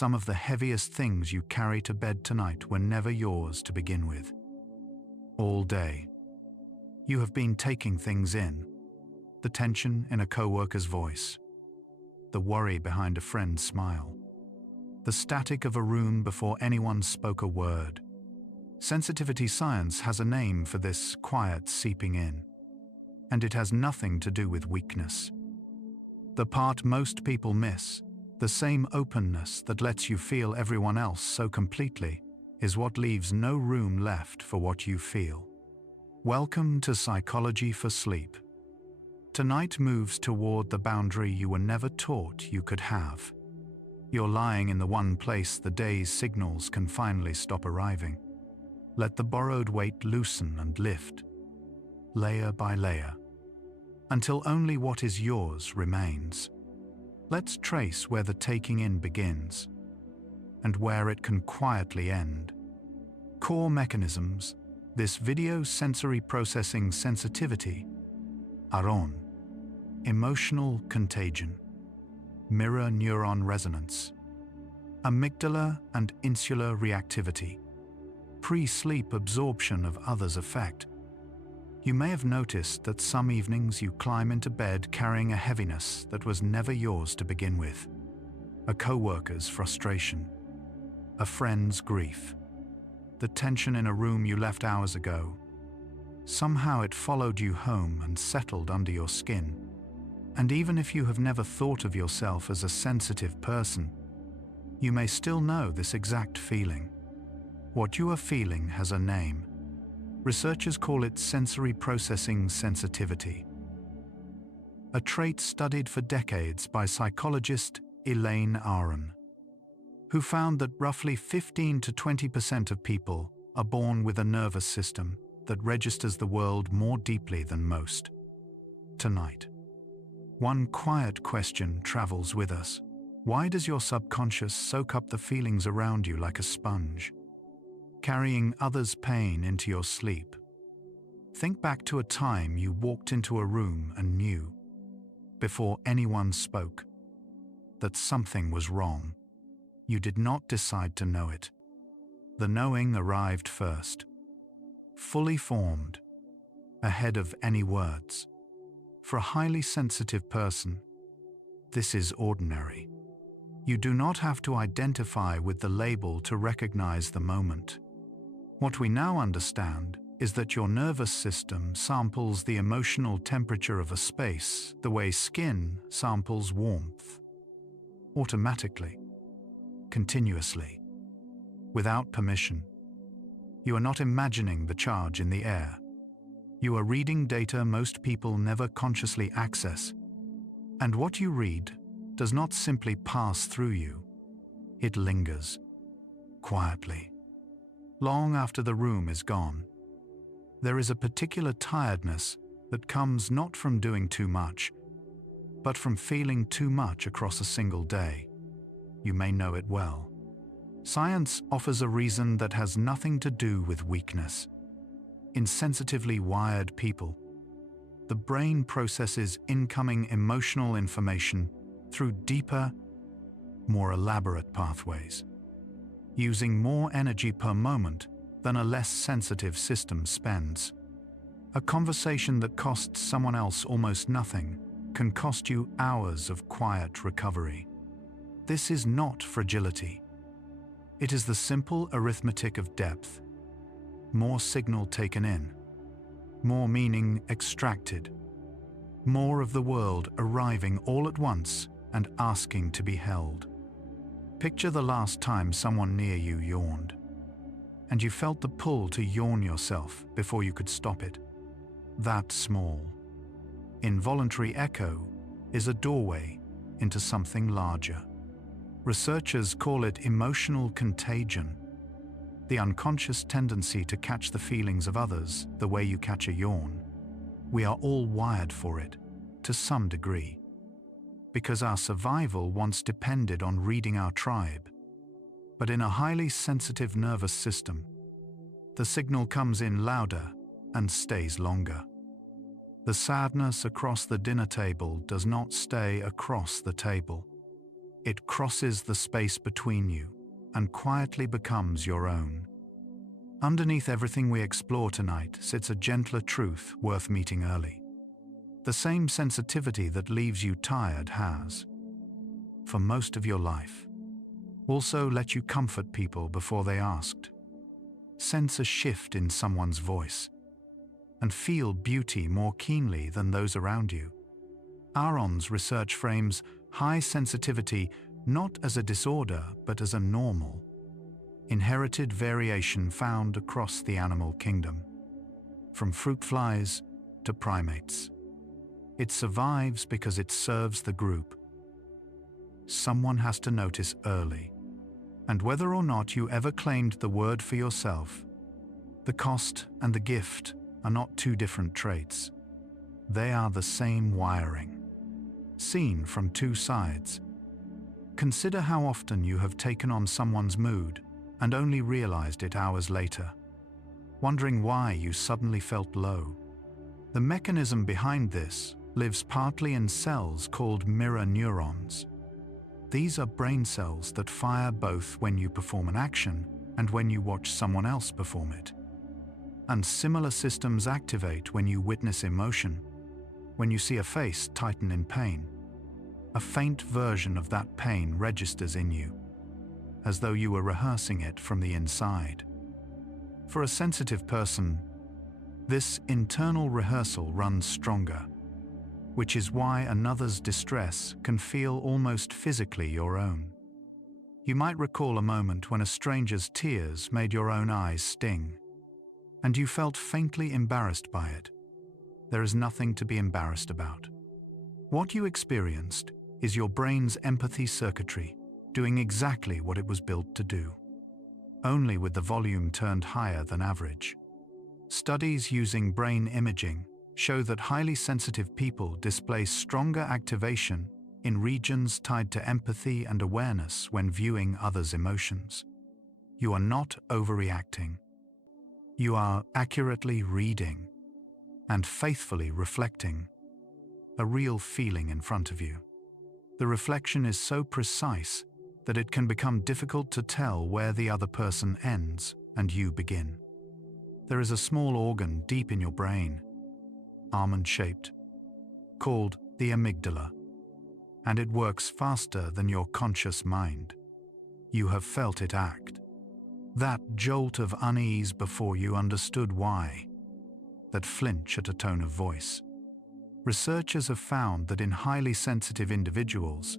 some of the heaviest things you carry to bed tonight were never yours to begin with. All day, you have been taking things in. The tension in a coworker's voice, the worry behind a friend's smile, the static of a room before anyone spoke a word. Sensitivity science has a name for this quiet seeping in, and it has nothing to do with weakness. The part most people miss, the same openness that lets you feel everyone else so completely, is what leaves no room left for what you feel. Welcome to Psychology for Sleep. Tonight moves toward the boundary you were never taught you could have. You're lying in the one place the day's signals can finally stop arriving. Let the borrowed weight loosen and lift, layer by layer, until only what is yours remains. Let's trace where the taking in begins, and where it can quietly end. Core mechanisms, this video sensory processing sensitivity, are on: emotional contagion, mirror-neuron resonance, amygdala and insular reactivity, pre-sleep absorption of others' effect. You may have noticed that some evenings you climb into bed carrying a heaviness that was never yours to begin with. A coworker's frustration, a friend's grief, the tension in a room you left hours ago. Somehow it followed you home and settled under your skin. And even if you have never thought of yourself as a sensitive person, you may still know this exact feeling. What you are feeling has a name. Researchers call it sensory processing sensitivity, a trait studied for decades by psychologist Elaine Aron, who found that roughly 15 to 20% of people are born with a nervous system that registers the world more deeply than most. Tonight, one quiet question travels with us. Why does your subconscious soak up the feelings around you like a sponge, carrying others' pain into your sleep? Think back to a time you walked into a room and knew, before anyone spoke, that something was wrong. You did not decide to know it. The knowing arrived first, fully formed, ahead of any words. For a highly sensitive person, this is ordinary. You do not have to identify with the label to recognize the moment. What we now understand is that your nervous system samples the emotional temperature of a space the way skin samples warmth. Automatically, continuously, without permission. You are not imagining the charge in the air. You are reading data most people never consciously access. And what you read does not simply pass through you. It lingers, quietly, long after the room is gone. There is a particular tiredness that comes not from doing too much, but from feeling too much across a single day. You may know it well. Science offers a reason that has nothing to do with weakness. In sensitively wired people, the brain processes incoming emotional information through deeper, more elaborate pathways, using more energy per moment than a less sensitive system spends. A conversation that costs someone else almost nothing can cost you hours of quiet recovery. This is not fragility. It is the simple arithmetic of depth. More signal taken in, more meaning extracted, more of the world arriving all at once and asking to be held. Picture the last time someone near you yawned, and you felt the pull to yawn yourself before you could stop it. That small, involuntary echo is a doorway into something larger. Researchers call it emotional contagion, the unconscious tendency to catch the feelings of others the way you catch a yawn. We are all wired for it, to some degree, because our survival once depended on reading our tribe. But in a highly sensitive nervous system, the signal comes in louder and stays longer. The sadness across the dinner table does not stay across the table. It crosses the space between you and quietly becomes your own. Underneath everything we explore tonight sits a gentler truth worth meeting early. The same sensitivity that leaves you tired has, for most of your life, also let you comfort people before they asked, sense a shift in someone's voice, and feel beauty more keenly than those around you. Aaron's research frames high sensitivity not as a disorder but as a normal, inherited variation found across the animal kingdom, from fruit flies to primates. It survives because it serves the group. Someone has to notice early, and whether or not you ever claimed the word for yourself, the cost and the gift are not two different traits. They are the same wiring, seen from two sides. Consider how often you have taken on someone's mood and only realized it hours later, wondering why you suddenly felt low. The mechanism behind this lives partly in cells called mirror-neurons. These are brain cells that fire both when you perform an action and when you watch someone else perform it. And similar systems activate when you witness emotion, when you see a face tighten in pain. A faint version of that pain registers in you, as though you were rehearsing it from the inside. For a sensitive person, this internal rehearsal runs stronger, which is why another's distress can feel almost physically your own. You might recall a moment when a stranger's tears made your own eyes sting, and you felt faintly embarrassed by it. There is nothing to be embarrassed about. What you experienced is your brain's empathy circuitry doing exactly what it was built to do, only with the volume turned higher than average. Studies using brain imaging show that highly sensitive people display stronger activation in regions tied to empathy and awareness when viewing others' emotions. You are not overreacting. You are accurately reading and faithfully reflecting a real feeling in front of you. The reflection is so precise that it can become difficult to tell where the other person ends and you begin. There is a small organ deep in your brain, almond-shaped, called the amygdala, and it works faster than your conscious mind. You have felt it act. That jolt of unease before you understood why, that flinch at a tone of voice. Researchers have found that in highly sensitive individuals,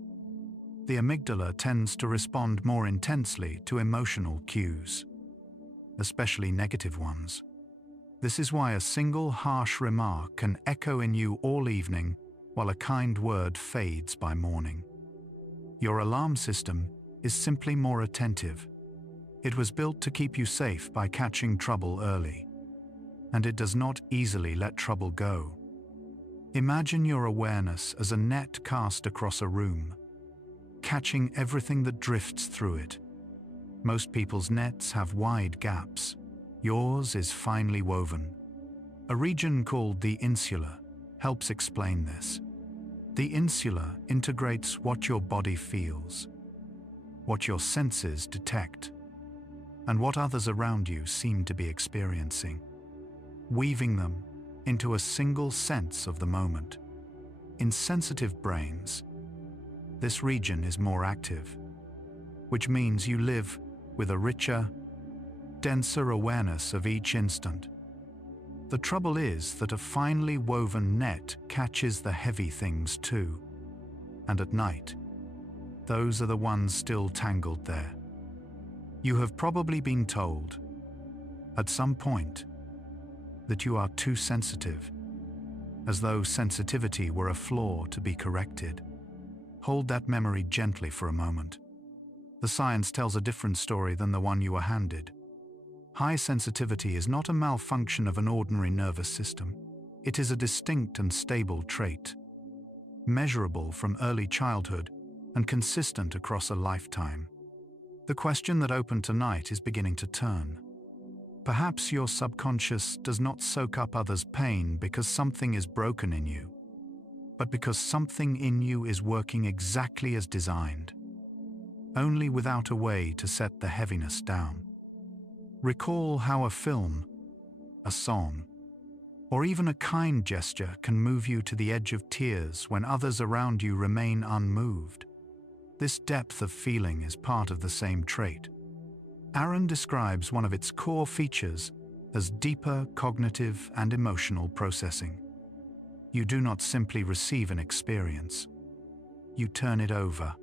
the amygdala tends to respond more intensely to emotional cues, especially negative ones. This is why a single harsh remark can echo in you all evening while a kind word fades by morning. Your alarm system is simply more attentive. It was built to keep you safe by catching trouble early, and it does not easily let trouble go. Imagine your awareness as a net cast across a room, catching everything that drifts through it. Most people's nets have wide gaps. Yours is finely woven. A region called the insula helps explain this. The insula integrates what your body feels, what your senses detect, and what others around you seem to be experiencing, weaving them into a single sense of the moment. In sensitive brains, this region is more active, which means you live with a richer, denser awareness of each instant. The trouble is that a finely woven net catches the heavy things too, and at night, those are the ones still tangled there. You have probably been told, at some point, that you are too sensitive, as though sensitivity were a flaw to be corrected. Hold that memory gently for a moment. The science tells a different story than the one you were handed. High sensitivity is not a malfunction of an ordinary nervous system. It is a distinct and stable trait, measurable from early childhood and consistent across a lifetime. The question that opened tonight is beginning to turn. Perhaps your subconscious does not soak up others' pain because something is broken in you, but because something in you is working exactly as designed. only without a way to set the heaviness down. Recall how a film, a song, or even a kind gesture can move you to the edge of tears when others around you remain unmoved. This depth of feeling is part of the same trait. Aaron describes one of its core features as deeper cognitive and emotional processing. You do not simply receive an experience. You turn it over,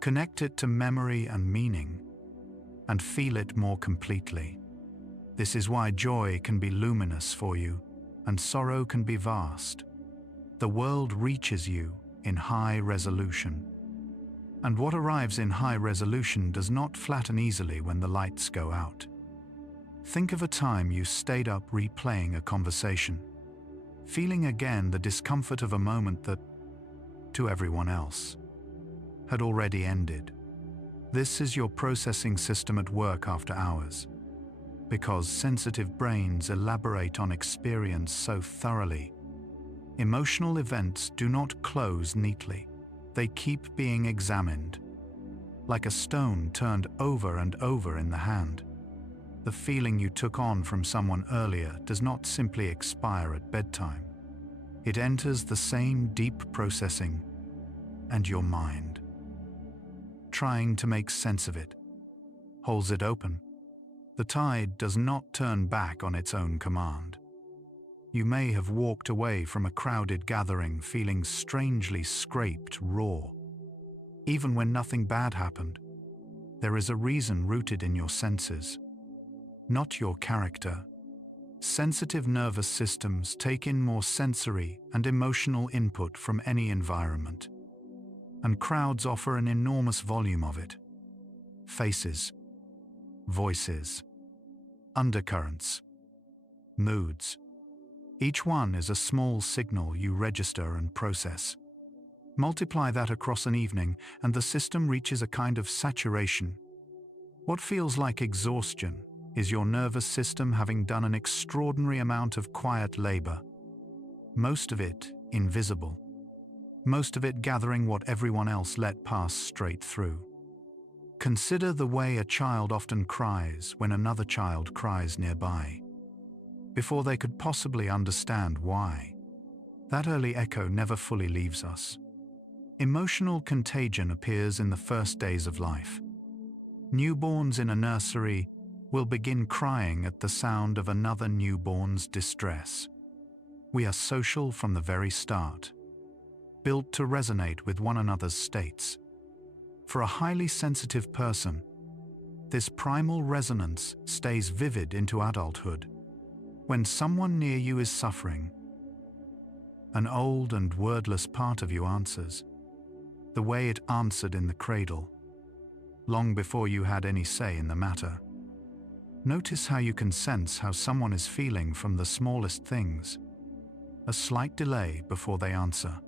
connect it to memory and meaning, and feel it more completely. This is why joy can be luminous for you, and sorrow can be vast. The world reaches you in high resolution. And what arrives in high resolution does not flatten easily when the lights go out. Think of a time you stayed up replaying a conversation, feeling again the discomfort of a moment that, to everyone else, had already ended. This is your processing system at work after hours. Because sensitive brains elaborate on experience so thoroughly, emotional events do not close neatly. They keep being examined, like a stone turned over and over in the hand. The feeling you took on from someone earlier does not simply expire at bedtime. It enters the same deep processing and your mind, trying to make sense of it, holds it open. The tide does not turn back on its own command. You may have walked away from a crowded gathering feeling strangely scraped raw. Even when nothing bad happened, there is a reason rooted in your senses, not your character. Sensitive nervous systems take in more sensory and emotional input from any environment, and crowds offer an enormous volume of it. Faces, voices, undercurrents, moods. Each one is a small signal you register and process. Multiply that across an evening, and the system reaches a kind of saturation. What feels like exhaustion is your nervous system having done an extraordinary amount of quiet labor, most of it invisible, most of it gathering what everyone else let pass straight through. Consider the way a child often cries when another child cries nearby, before they could possibly understand why. That early echo never fully leaves us. Emotional contagion appears in the first days of life. Newborns in a nursery will begin crying at the sound of another newborn's distress. We are social from the very start, built to resonate with one another's states. For a highly sensitive person, this primal resonance stays vivid into adulthood. When someone near you is suffering, an old and wordless part of you answers, the way it answered in the cradle, long before you had any say in the matter. Notice how you can sense how someone is feeling from the smallest things. A slight delay before they answer,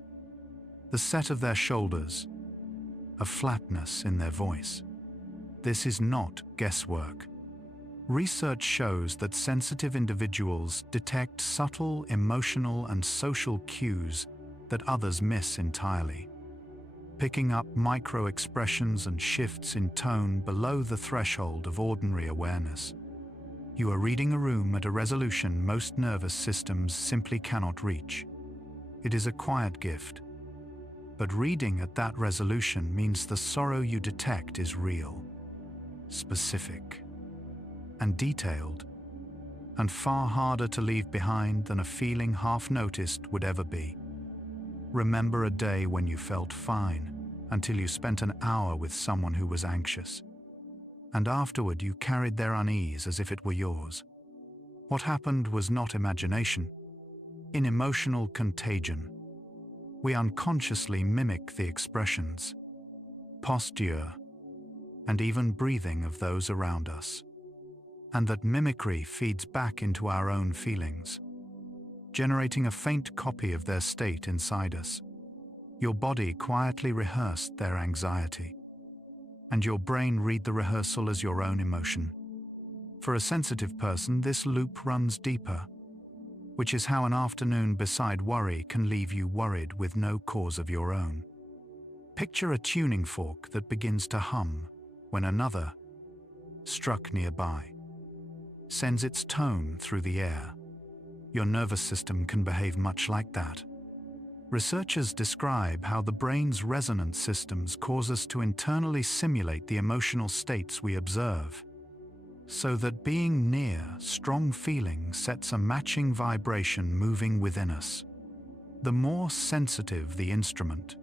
the set of their shoulders, a flatness in their voice. This is not guesswork. Research shows that sensitive individuals detect subtle emotional and social cues that others miss entirely, picking up micro-expressions and shifts in tone below the threshold of ordinary awareness. You are reading a room at a resolution most nervous systems simply cannot reach. It is a quiet gift, but reading at that resolution means the sorrow you detect is real, specific, and detailed, and far harder to leave behind than a feeling half noticed would ever be. Remember a day when you felt fine until you spent an hour with someone who was anxious, and afterward you carried their unease as if it were yours. What happened was not imagination. In emotional contagion, we unconsciously mimic the expressions, posture, and even breathing of those around us. And that mimicry feeds back into our own feelings, generating a faint copy of their state inside us. Your body quietly rehearsed their anxiety, and your brain read the rehearsal as your own emotion. For a sensitive person, this loop runs deeper, which is how an afternoon beside worry can leave you worried with no cause of your own. Picture a tuning fork that begins to hum when another, struck nearby, sends its tone through the air. Your nervous system can behave much like that. Researchers describe how the brain's resonance systems cause us to internally simulate the emotional states we observe, so that being near strong feeling sets a matching vibration moving within us. The more sensitive the instrument,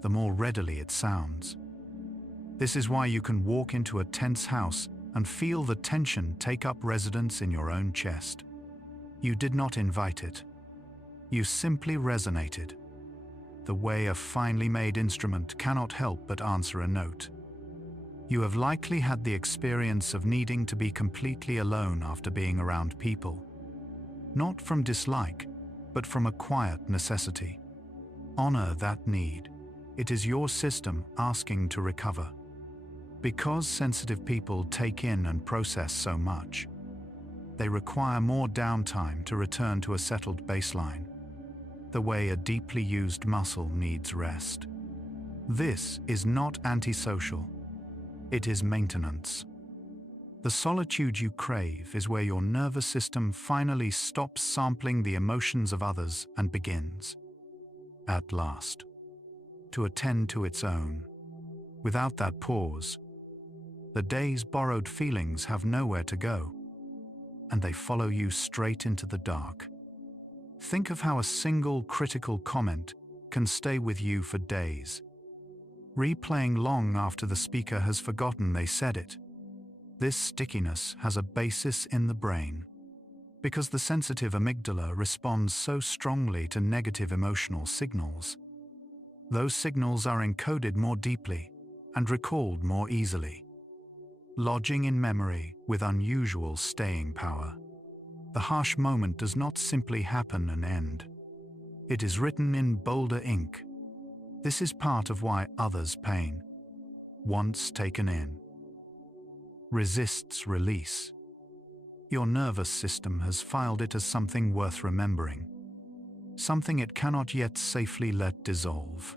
the more readily it sounds. This is why you can walk into a tense house and feel the tension take up residence in your own chest. You did not invite it. You simply resonated, the way a finely made instrument cannot help but answer a note. You have likely had the experience of needing to be completely alone after being around people. Not from dislike, but from a quiet necessity. Honor that need. It is your system asking to recover. Because sensitive people take in and process so much, they require more downtime to return to a settled baseline, the way a deeply used muscle needs rest. This is not antisocial. It is maintenance. The solitude you crave is where your nervous system finally stops sampling the emotions of others and begins, at last, to attend to its own. Without that pause, the day's borrowed feelings have nowhere to go, and they follow you straight into the dark. Think of how a single critical comment can stay with you for days, replaying long after the speaker has forgotten they said it. This stickiness has a basis in the brain, because the sensitive amygdala responds so strongly to negative emotional signals. Those signals are encoded more deeply and recalled more easily, lodging in memory with unusual staying power. The harsh moment does not simply happen and end. It is written in bolder ink. This is part of why others' pain, once taken in, resists release. Your nervous system has filed it as something worth remembering, something it cannot yet safely let dissolve.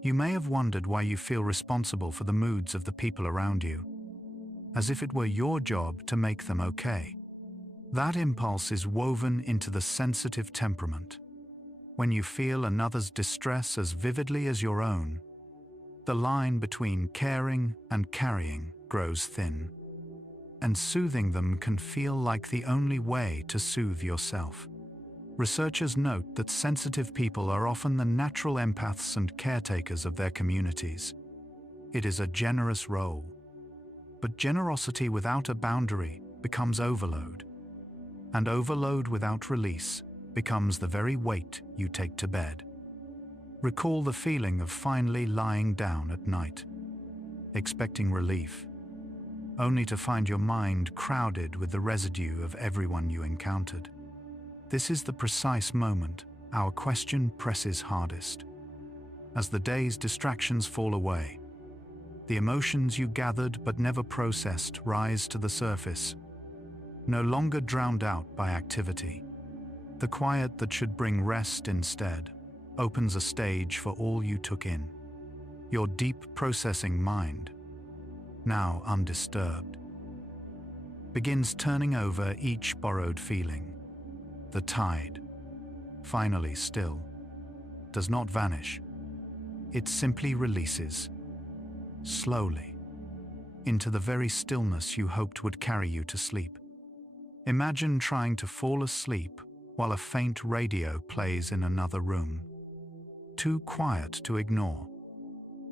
You may have wondered why you feel responsible for the moods of the people around you, as if it were your job to make them okay. That impulse is woven into the sensitive temperament. When you feel another's distress as vividly as your own, the line between caring and carrying grows thin, and soothing them can feel like the only way to soothe yourself. Researchers note that sensitive people are often the natural empaths and caretakers of their communities. It is a generous role, but generosity without a boundary becomes overload, and overload without release becomes the very weight you take to bed. Recall the feeling of finally lying down at night, expecting relief, only to find your mind crowded with the residue of everyone you encountered. This is the precise moment our question presses hardest. As the day's distractions fall away, the emotions you gathered but never processed rise to the surface, no longer drowned out by activity. The quiet that should bring rest instead opens a stage for all you took in. Your deep processing mind, now undisturbed, begins turning over each borrowed feeling. The tide, finally still, does not vanish. It simply releases, slowly, into the very stillness you hoped would carry you to sleep. Imagine trying to fall asleep while a faint radio plays in another room. Too quiet to ignore,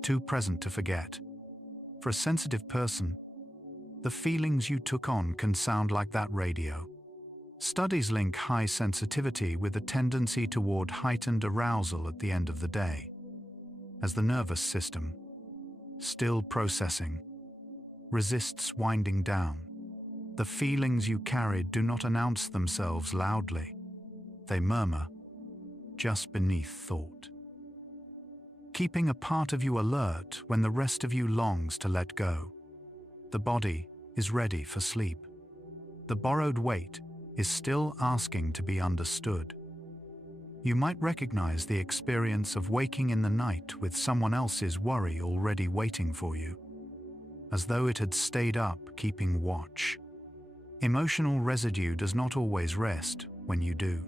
too present to forget. For a sensitive person, the feelings you took on can sound like that radio. Studies link high sensitivity with a tendency toward heightened arousal at the end of the day. As the nervous system, still processing, resists winding down, the feelings you carried do not announce themselves loudly. They murmur, just beneath thought, keeping a part of you alert when the rest of you longs to let go. The body is ready for sleep. The borrowed weight is still asking to be understood. You might recognize the experience of waking in the night with someone else's worry already waiting for you, as though it had stayed up keeping watch. Emotional residue does not always rest when you do,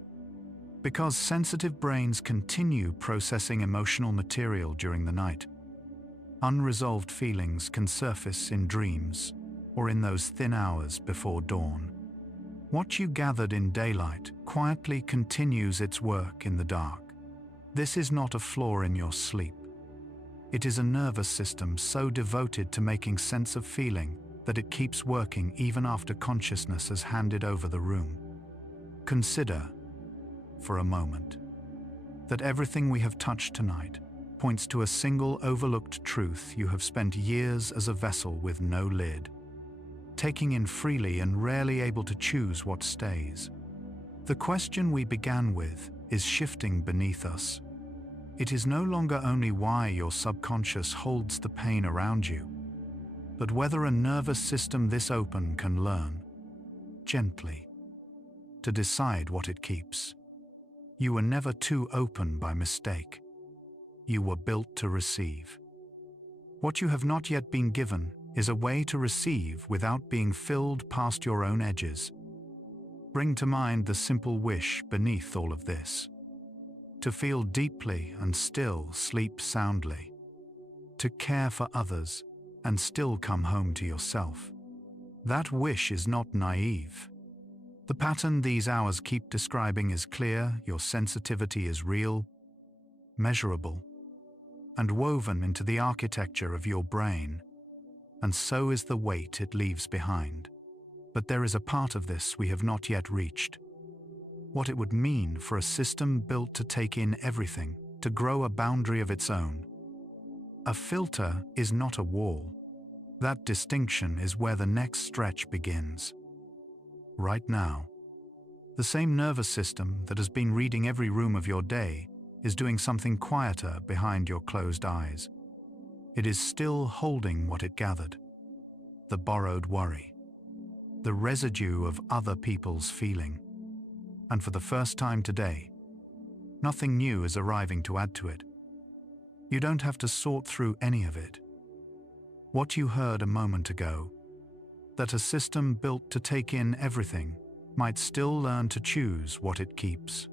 because sensitive brains continue processing emotional material during the night. Unresolved feelings can surface in dreams or in those thin hours before dawn. What you gathered in daylight quietly continues its work in the dark. This is not a flaw in your sleep. It is a nervous system so devoted to making sense of feeling that it keeps working even after consciousness has handed over the room. Consider, for a moment, that everything we have touched tonight points to a single overlooked truth you have spent years as a vessel with no lid, taking in freely and rarely able to choose what stays. The question we began with is shifting beneath us. It is no longer only why your subconscious holds the pain around you, but whether a nervous system this open can learn, gently, to decide what it keeps. You were never too open by mistake. You were built to receive. What you have not yet been given is a way to receive without being filled past your own edges. Bring to mind the simple wish beneath all of this: to feel deeply and still sleep soundly, to care for others and still come home to yourself. That wish is not naive. The pattern these hours keep describing is clear. Your sensitivity is real, measurable, and woven into the architecture of your brain, and so is the weight it leaves behind. But there is a part of this we have not yet reached. What it would mean for a system built to take in everything, to grow a boundary of its own. A filter is not a wall. That distinction is where the next stretch begins. Right now, the same nervous system that has been reading every room of your day is doing something quieter behind your closed eyes. It is still holding what it gathered: the borrowed worry, the residue of other people's feeling. And for the first time today, nothing new is arriving to add to it. You don't have to sort through any of it. What you heard a moment ago, that a system built to take in everything might still learn to choose what it keeps,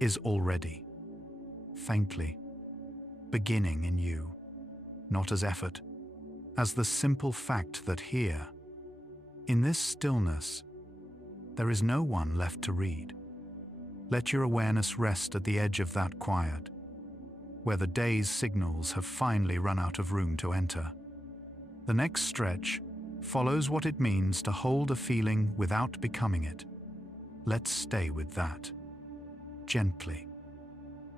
is already, faintly, beginning in you, not as effort, as the simple fact that here, in this stillness, there is no one left to read. Let your awareness rest at the edge of that quiet, where the day's signals have finally run out of room to enter. The next stretch follows what it means to hold a feeling without becoming it. Let's stay with that, gently,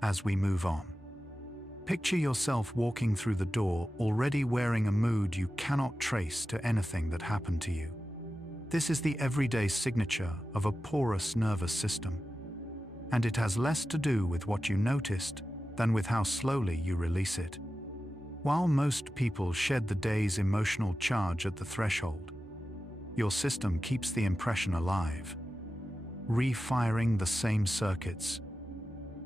as we move on. Picture yourself walking through the door, already wearing a mood you cannot trace to anything that happened to you. This is the everyday signature of a porous nervous system, and it has less to do with what you noticed than with how slowly you release it. While most people shed the day's emotional charge at the threshold, your system keeps the impression alive, refiring the same circuits,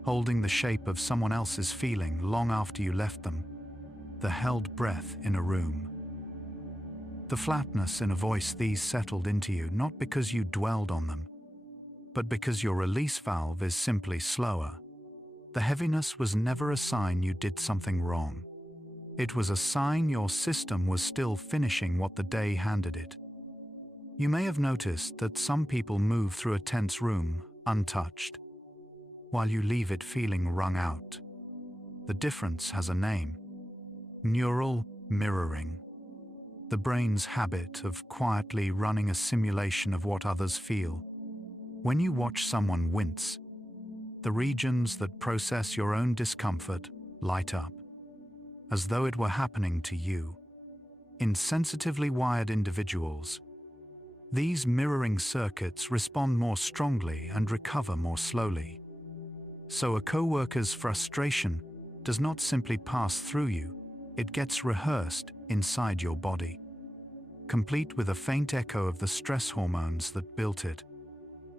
holding the shape of someone else's feeling long after you left them, the held breath in a room, the flatness in a voice. These settled into you not because you dwelled on them, but because your release valve is simply slower. The heaviness was never a sign you did something wrong. It was a sign your system was still finishing what the day handed it. You may have noticed that some people move through a tense room untouched, while you leave it feeling wrung out. The difference has a name: neural mirroring. The brain's habit of quietly running a simulation of what others feel. When you watch someone wince, the regions that process your own discomfort light up, as though it were happening to you. In sensitively wired individuals, these mirroring circuits respond more strongly and recover more slowly. So a coworker's frustration does not simply pass through you, it gets rehearsed inside your body, complete with a faint echo of the stress hormones that built it.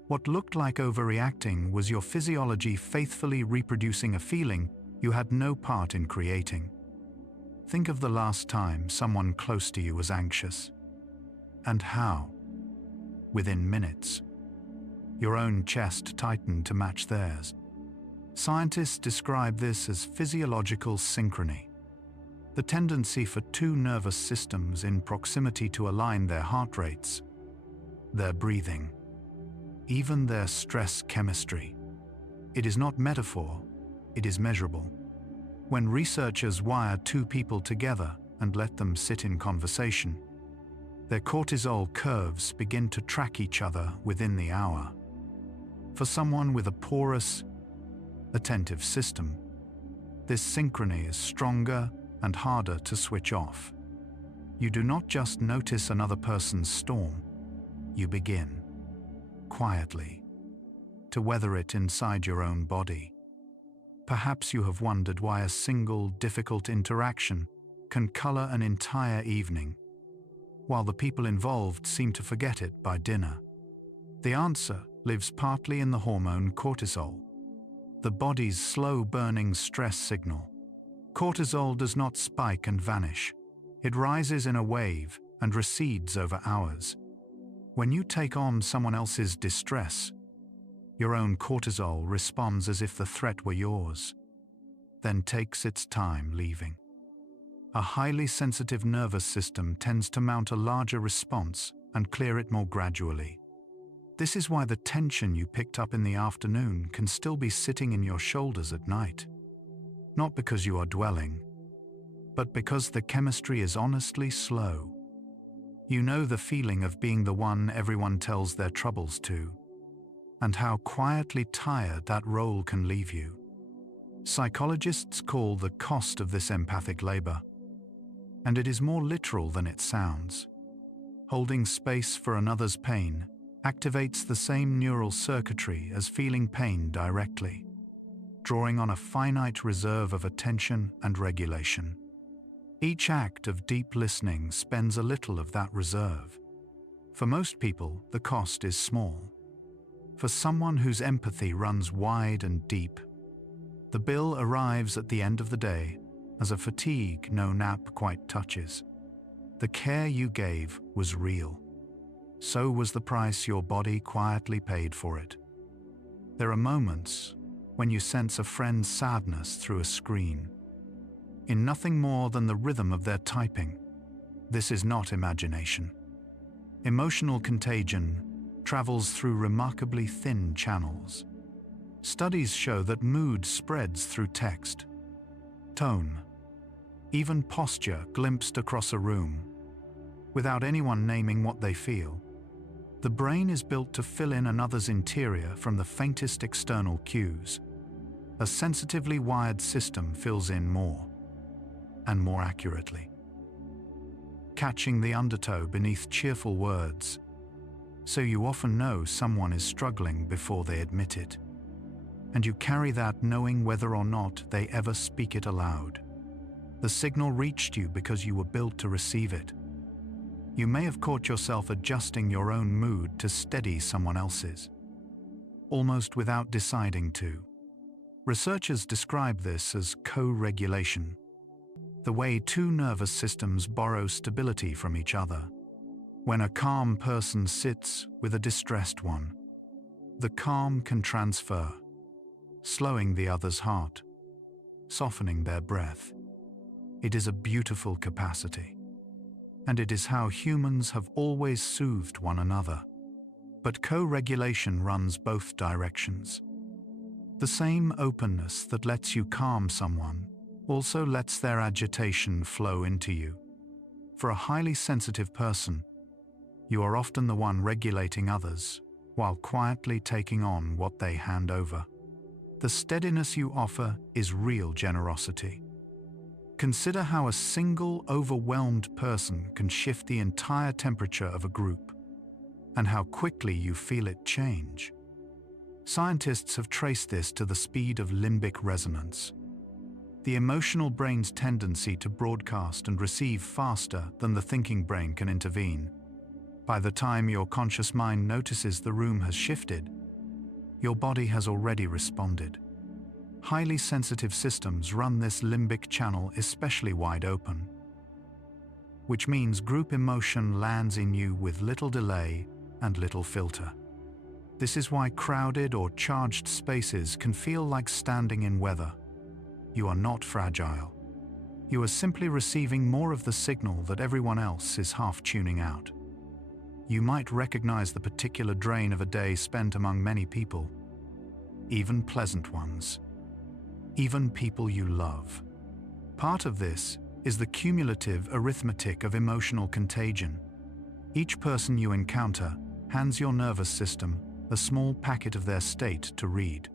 What looked like overreacting was your physiology faithfully reproducing a feeling you had no part in creating. Think of the last time someone close to you was anxious. And how? Within minutes. Your own chest tightened to match theirs. Scientists describe this as physiological synchrony, the tendency for two nervous systems in proximity to align their heart rates, their breathing, even their stress chemistry. It is not metaphor, it is measurable. When researchers wire two people together and let them sit in conversation, their cortisol curves begin to track each other within the hour. For someone with a porous, attentive system, this synchrony is stronger and harder to switch off. You do not just notice another person's storm, you begin, quietly, to weather it inside your own body. Perhaps you have wondered why a single difficult interaction can color an entire evening, while the people involved seem to forget it by dinner. The answer lives partly in the hormone cortisol, the body's slow-burning stress signal. Cortisol does not spike and vanish. It rises in a wave and recedes over hours. When you take on someone else's distress, your own cortisol responds as if the threat were yours, then takes its time leaving. A highly sensitive nervous system tends to mount a larger response and clear it more gradually. This is why the tension you picked up in the afternoon can still be sitting in your shoulders at night. Not because you are dwelling, but because the chemistry is honestly slow. You know the feeling of being the one everyone tells their troubles to, and how quietly tired that role can leave you. Psychologists call the cost of this empathic labor, and it is more literal than it sounds. Holding space for another's pain activates the same neural circuitry as feeling pain directly, drawing on a finite reserve of attention and regulation. Each act of deep listening spends a little of that reserve. For most people, the cost is small. For someone whose empathy runs wide and deep, the bill arrives at the end of the day as a fatigue no nap quite touches. The care you gave was real. So was the price your body quietly paid for it. There are moments when you sense a friend's sadness through a screen, in nothing more than the rhythm of their typing. This is not imagination. Emotional contagion travels through remarkably thin channels. Studies show that mood spreads through text, tone, even posture glimpsed across a room, without anyone naming what they feel. The brain is built to fill in another's interior from the faintest external cues. A sensitively wired system fills in more, and more accurately, catching the undertow beneath cheerful words, so you often know someone is struggling before they admit it, and you carry that knowing whether or not they ever speak it aloud. The signal reached you because you were built to receive it. You may have caught yourself adjusting your own mood to steady someone else's, almost without deciding to. Researchers describe this as co-regulation, the way two nervous systems borrow stability from each other. When a calm person sits with a distressed one, the calm can transfer, slowing the other's heart, softening their breath. It is a beautiful capacity, and it is how humans have always soothed one another. But co-regulation runs both directions. The same openness that lets you calm someone also lets their agitation flow into you. For a highly sensitive person, you are often the one regulating others while quietly taking on what they hand over. The steadiness you offer is real generosity. Consider how a single overwhelmed person can shift the entire temperature of a group, and how quickly you feel it change. Scientists have traced this to the speed of limbic resonance, the emotional brain's tendency to broadcast and receive faster than the thinking brain can intervene. By the time your conscious mind notices the room has shifted, your body has already responded. Highly sensitive systems run this limbic channel especially wide open, which means group emotion lands in you with little delay and little filter. This is why crowded or charged spaces can feel like standing in weather. You are not fragile. You are simply receiving more of the signal that everyone else is half tuning out. You might recognize the particular drain of a day spent among many people, even pleasant ones, even people you love. Part of this is the cumulative arithmetic of emotional contagion. Each person you encounter hands your nervous system a small packet of their state to read,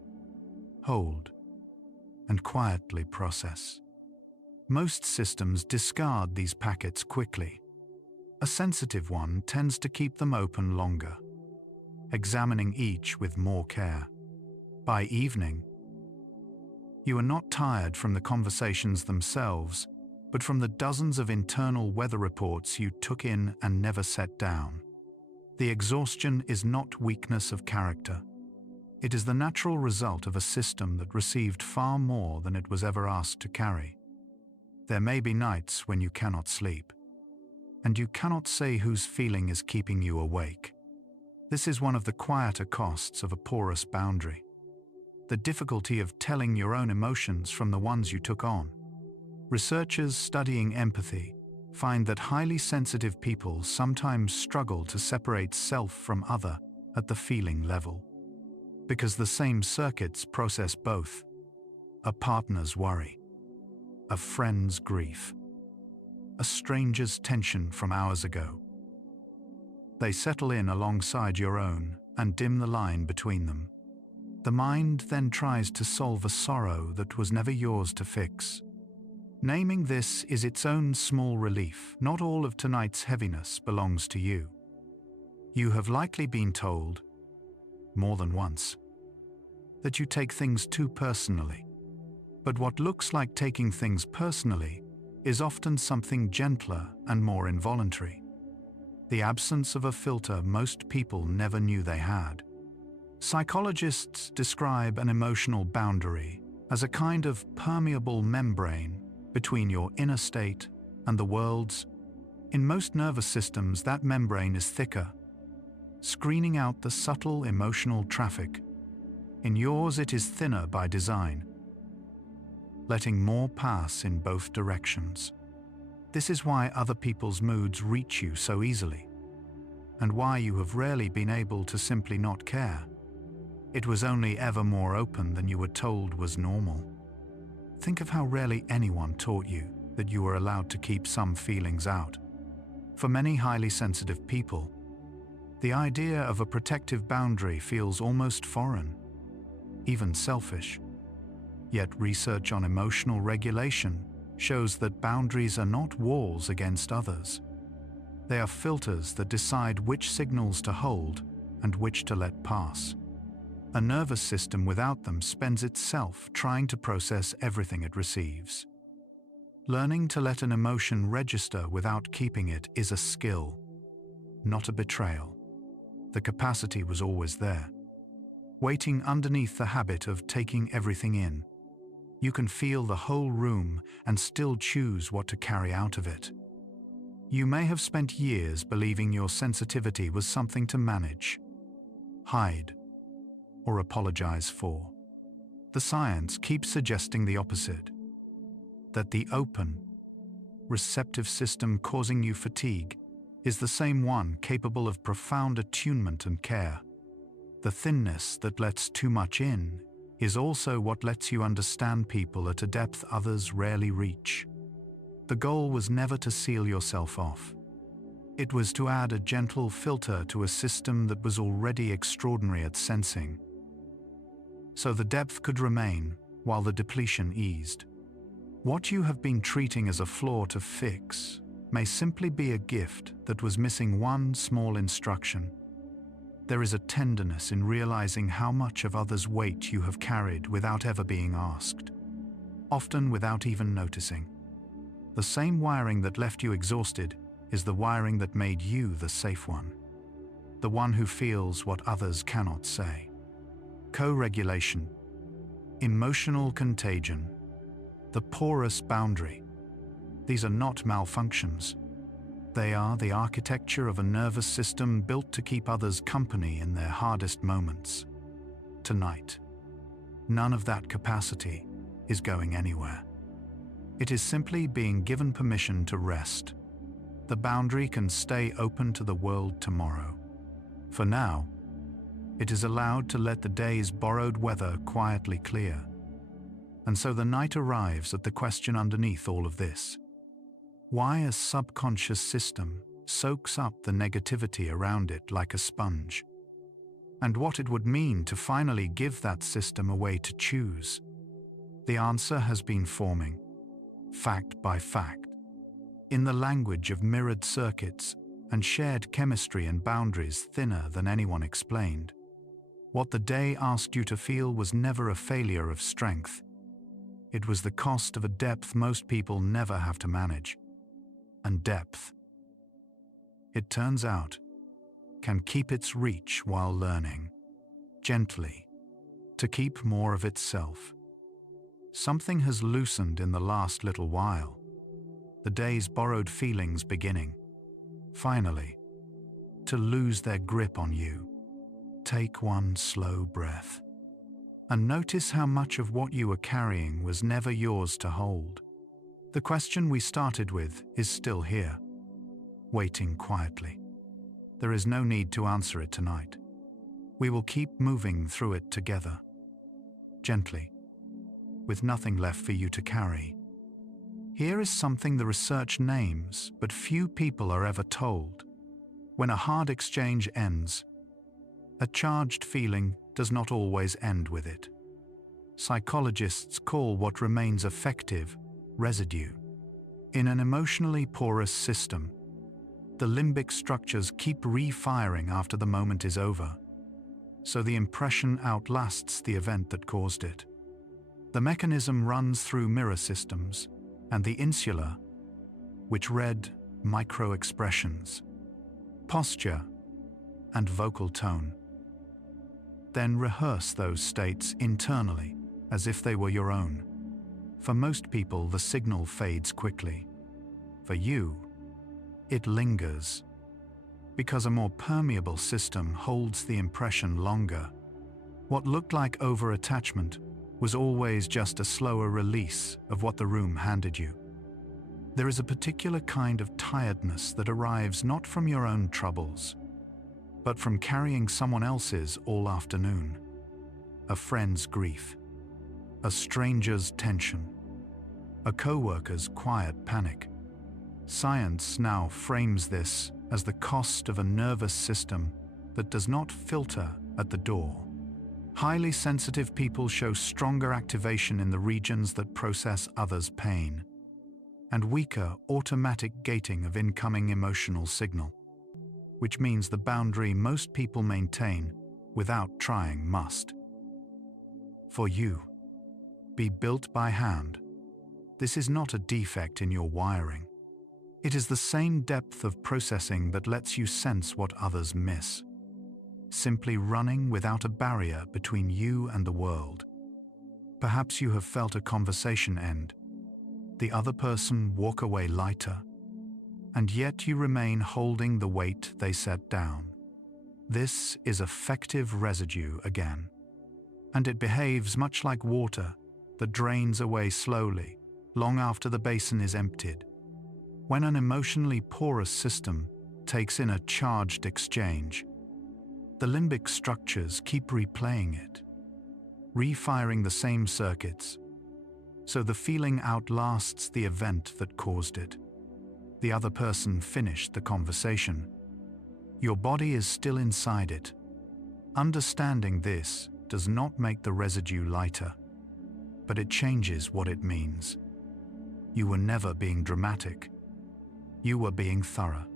hold, and quietly process. Most systems discard these packets quickly. A sensitive one tends to keep them open longer, examining each with more care. By evening, you are not tired from the conversations themselves, but from the dozens of internal weather reports you took in and never set down. The exhaustion is not weakness of character. It is the natural result of a system that received far more than it was ever asked to carry. There may be nights when you cannot sleep, and you cannot say whose feeling is keeping you awake. This is one of the quieter costs of a porous boundary. The difficulty of telling your own emotions from the ones you took on. Researchers studying empathy find that highly sensitive people sometimes struggle to separate self from other at the feeling level, because the same circuits process both: a partner's worry, a friend's grief, a stranger's tension from hours ago. They settle in alongside your own and dim the line between them. The mind then tries to solve a sorrow that was never yours to fix. Naming this is its own small relief. Not all of tonight's heaviness belongs to you. You have likely been told, more than once, that you take things too personally. But what looks like taking things personally is often something gentler and more involuntary. The absence of a filter most people never knew they had. Psychologists describe an emotional boundary as a kind of permeable membrane between your inner state and the world's. In most nervous systems, that membrane is thicker, screening out the subtle emotional traffic. In yours, it is thinner by design, letting more pass in both directions. This is why other people's moods reach you so easily, and why you have rarely been able to simply not care. It was only ever more open than you were told was normal. Think of how rarely anyone taught you that you were allowed to keep some feelings out. For many highly sensitive people, the idea of a protective boundary feels almost foreign, even selfish. Yet research on emotional regulation shows that boundaries are not walls against others. They are filters that decide which signals to hold and which to let pass. A nervous system without them spends itself trying to process everything it receives. Learning to let an emotion register without keeping it is a skill, not a betrayal. The capacity was always there, waiting underneath the habit of taking everything in. You can feel the whole room and still choose what to carry out of it. You may have spent years believing your sensitivity was something to manage, hide, or apologize for. The science keeps suggesting the opposite, that the open, receptive system causing you fatigue is the same one capable of profound attunement and care. The thinness that lets too much in is also what lets you understand people at a depth others rarely reach. The goal was never to seal yourself off. It was to add a gentle filter to a system that was already extraordinary at sensing, so the depth could remain while the depletion eased. What you have been treating as a flaw to fix may simply be a gift that was missing one small instruction. There is a tenderness in realizing how much of others' weight you have carried without ever being asked, often without even noticing. The same wiring that left you exhausted is the wiring that made you the safe one. the one who feels what others cannot say. Co-regulation, emotional contagion, the porous boundary. These are not malfunctions. They are the architecture of a nervous system built to keep others company in their hardest moments. Tonight, none of that capacity is going anywhere. It is simply being given permission to rest. The boundary can stay open to the world tomorrow. For now, it is allowed to let the day's borrowed weather quietly clear. And so the night arrives at the question underneath all of this. Why a subconscious system soaks up the negativity around it like a sponge? And what it would mean to finally give that system a way to choose? The answer has been forming, fact by fact, in the language of mirrored circuits and shared chemistry and boundaries thinner than anyone explained. What the day asked you to feel was never a failure of strength. It was the cost of a depth most people never have to manage. And depth, it turns out, can keep its reach while learning, gently, to keep more of itself. Something has loosened in the last little while. The day's borrowed feelings beginning, finally, to lose their grip on you. Take one slow breath. And notice how much of what you were carrying was never yours to hold. The question we started with is still here, waiting quietly. There is no need to answer it tonight. We will keep moving through it together, gently, with nothing left for you to carry. Here is something the research names, but few people are ever told. When a hard exchange ends, a charged feeling does not always end with it. Psychologists call what remains effective residue. In an emotionally porous system, the limbic structures keep refiring after the moment is over, so the impression outlasts the event that caused it. The mechanism runs through mirror systems and the insula, which read micro-expressions, posture, and vocal tone. Then rehearse those states internally as if they were your own. For most people, the signal fades quickly. For you, it lingers, because a more permeable system holds the impression longer. What looked like over-attachment was always just a slower release of what the room handed you. There is a particular kind of tiredness that arrives not from your own troubles, but from carrying someone else's all afternoon. A friend's grief, a stranger's tension, a co-worker's quiet panic. Science now frames this as the cost of a nervous system that does not filter at the door. Highly sensitive people show stronger activation in the regions that process others' pain, and weaker automatic gating of incoming emotional signal, which means the boundary most people maintain without trying must. For you, be built by hand. This is not a defect in your wiring. It is the same depth of processing that lets you sense what others miss, simply running without a barrier between you and the world. Perhaps you have felt a conversation end, the other person walk away lighter, and yet you remain holding the weight they set down. This is effective residue again, and it behaves much like water that drains away slowly, long after the basin is emptied. When an emotionally porous system takes in a charged exchange, the limbic structures keep replaying it, refiring the same circuits, so the feeling outlasts the event that caused it. The other person finished the conversation. Your body is still inside it. Understanding this does not make the residue lighter, but it changes what it means. You were never being dramatic. You were being thorough.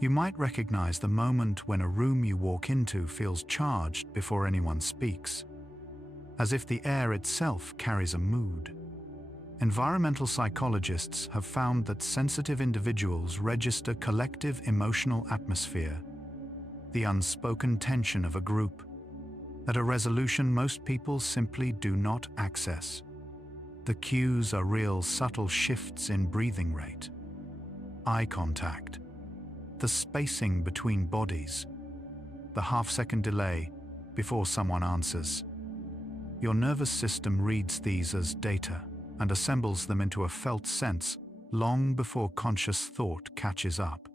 You might recognize the moment when a room you walk into feels charged before anyone speaks, as if the air itself carries a mood. Environmental psychologists have found that sensitive individuals register collective emotional atmosphere. the unspoken tension of a group, at a resolution most people simply do not access. The cues are real subtle shifts in breathing rate, eye contact, the spacing between bodies, the half-second delay before someone answers. Your nervous system reads these as data and assembles them into a felt sense long before conscious thought catches up.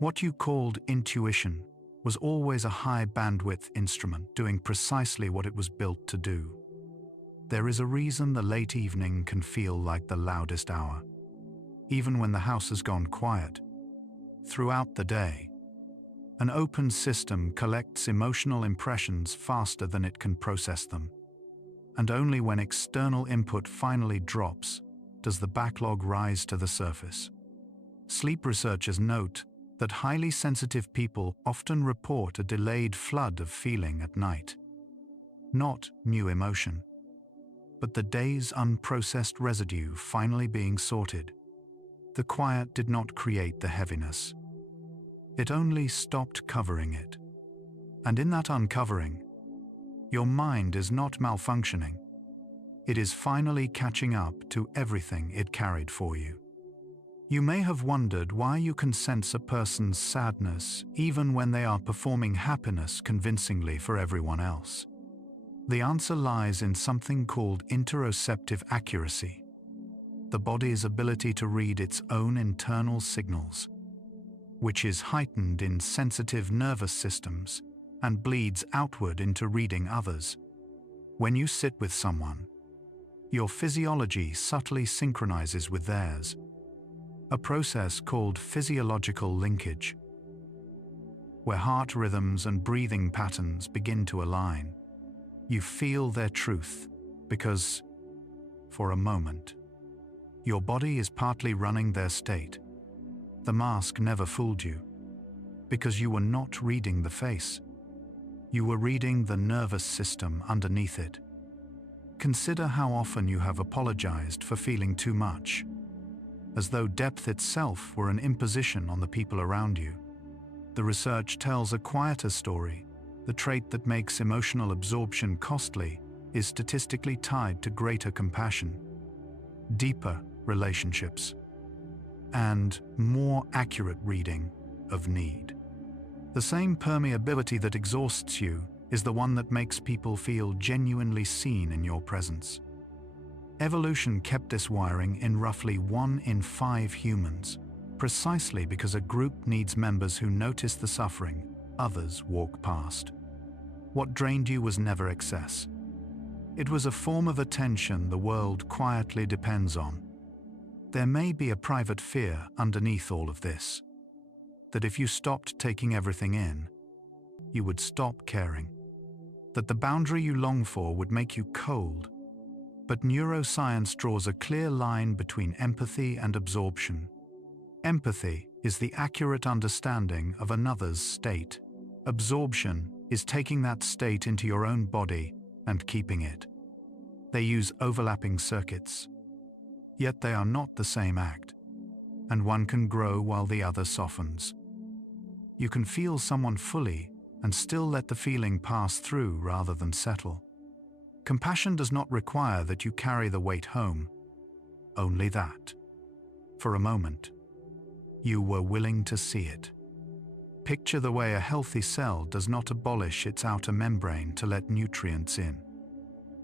What you called intuition was always a high-bandwidth instrument doing precisely what it was built to do. There is a reason the late evening can feel like the loudest hour, even when the house has gone quiet. Throughout the day, an open system collects emotional impressions faster than it can process them, and only when external input finally drops does the backlog rise to the surface. Sleep researchers note that highly sensitive people often report a delayed flood of feeling at night. Not new emotion, but the day's unprocessed residue finally being sorted. The quiet did not create the heaviness. It only stopped covering it. And in that uncovering, your mind is not malfunctioning. It is finally catching up to everything it carried for you. You may have wondered why you can sense a person's sadness even when they are performing happiness convincingly for everyone else. The answer lies in something called interoceptive accuracy, the body's ability to read its own internal signals, which is heightened in sensitive nervous systems and bleeds outward into reading others. When you sit with someone, your physiology subtly synchronizes with theirs, a process called physiological linkage, where heart rhythms and breathing patterns begin to align. You feel their truth because, for a moment, your body is partly running their state. The mask never fooled you, because you were not reading the face. You were reading the nervous system underneath it. Consider how often you have apologized for feeling too much, as though depth itself were an imposition on the people around you. The research tells a quieter story. The trait that makes emotional absorption costly is statistically tied to greater compassion, deeper relationships, and more accurate reading of need. The same permeability that exhausts you is the one that makes people feel genuinely seen in your presence. Evolution kept this wiring in roughly 1 in 5 humans, precisely because a group needs members who notice the suffering others walk past. What drained you was never excess. It was a form of attention the world quietly depends on. There may be a private fear underneath all of this, that if you stopped taking everything in, you would stop caring, that the boundary you long for would make you cold. But neuroscience draws a clear line between empathy and absorption. Empathy is the accurate understanding of another's state. Absorption is taking that state into your own body and keeping it. They use overlapping circuits, yet they are not the same act, and one can grow while the other softens. You can feel someone fully and still let the feeling pass through rather than settle. Compassion does not require that you carry the weight home, only that, for a moment, you were willing to see it. Picture the way a healthy cell does not abolish its outer membrane to let nutrients in.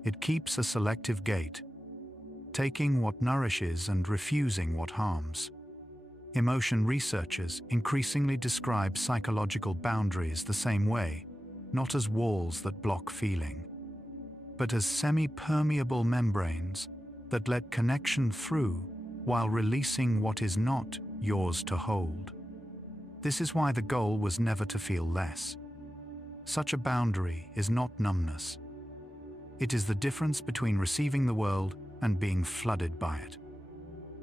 It keeps a selective gate, taking what nourishes and refusing what harms. Emotion researchers increasingly describe psychological boundaries the same way, not as walls that block feeling, but as semi-permeable membranes that let connection through while releasing what is not yours to hold. This is why the goal was never to feel less. Such a boundary is not numbness. It is the difference between receiving the world and being flooded by it.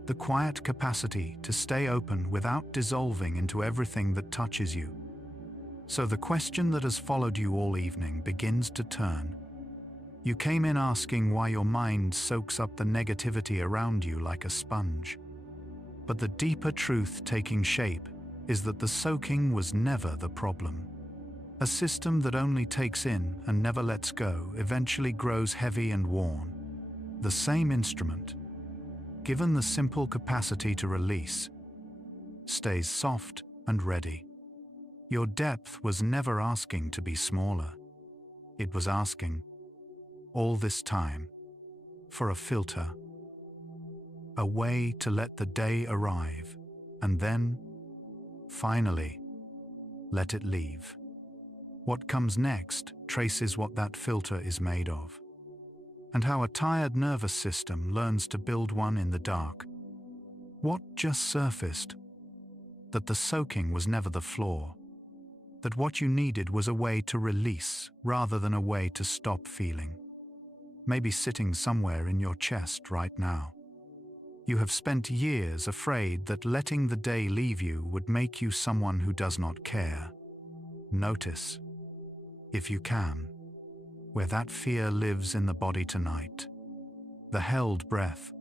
The quiet capacity to stay open without dissolving into everything that touches you. So the question that has followed you all evening begins to turn. You came in asking why your mind soaks up the negativity around you like a sponge. But the deeper truth taking shape is that the soaking was never the problem. A system that only takes in and never lets go eventually grows heavy and worn. The same instrument, given the simple capacity to release, stays soft and ready. Your depth was never asking to be smaller. It was asking, all this time, for a filter. A way to let the day arrive, and then, finally, let it leave. What comes next traces what that filter is made of, and how a tired nervous system learns to build one in the dark. What just surfaced? That the soaking was never the flaw. That what you needed was a way to release rather than a way to stop feeling. Maybe sitting somewhere in your chest right now. You have spent years afraid that letting the day leave you would make you someone who does not care. Notice, if you can, where that fear lives in the body tonight. The held breath,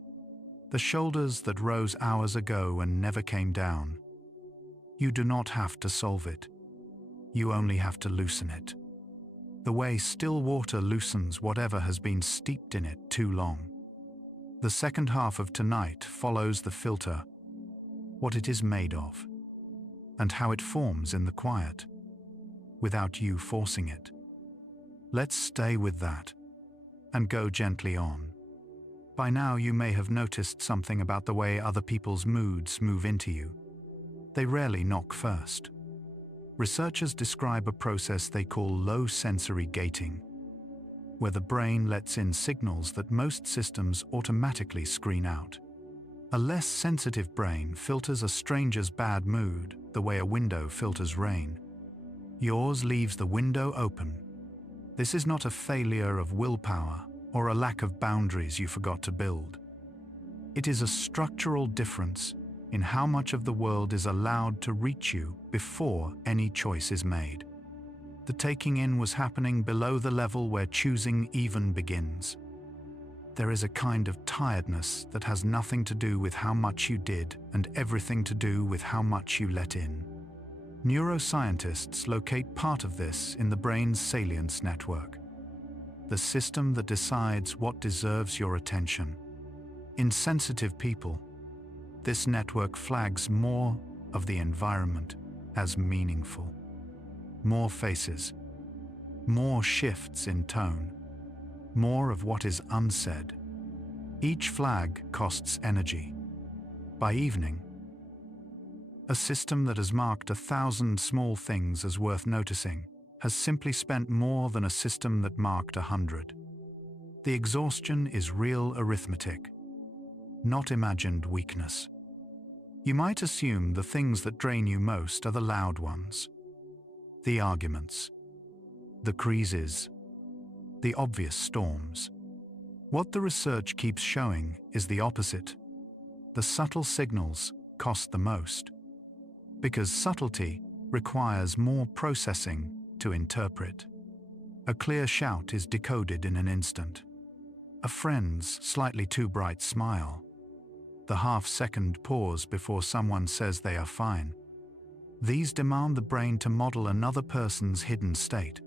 the shoulders that rose hours ago and never came down. You do not have to solve it. You only have to loosen it. The way still water loosens whatever has been steeped in it too long. The second half of tonight follows the filter, what it is made of, and how it forms in the quiet, without you forcing it. Let's stay with that, and go gently on. By now you may have noticed something about the way other people's moods move into you. They rarely knock first. Researchers describe a process they call low sensory gating, where the brain lets in signals that most systems automatically screen out. A less sensitive brain filters a stranger's bad mood the way a window filters rain. Yours leaves the window open. This is not a failure of willpower or a lack of boundaries you forgot to build. It is a structural difference in how much of the world is allowed to reach you before any choice is made. The taking in was happening below the level where choosing even begins. There is a kind of tiredness that has nothing to do with how much you did and everything to do with how much you let in. Neuroscientists locate part of this in the brain's salience network, the system that decides what deserves your attention. In sensitive people, this network flags more of the environment as meaningful. More faces, more shifts in tone, more of what is unsaid. Each flag costs energy. By evening, a system that has marked 1,000 small things as worth noticing has simply spent more than a system that marked 100. The exhaustion is real arithmetic, not imagined weakness. You might assume the things that drain you most are the loud ones, the arguments, the creases, the obvious storms. What the research keeps showing is the opposite. The subtle signals cost the most, because subtlety requires more processing to interpret. A clear shout is decoded in an instant. A friend's slightly too bright smile. The half-second pause before someone says they are fine. These demand the brain to model another person's hidden state.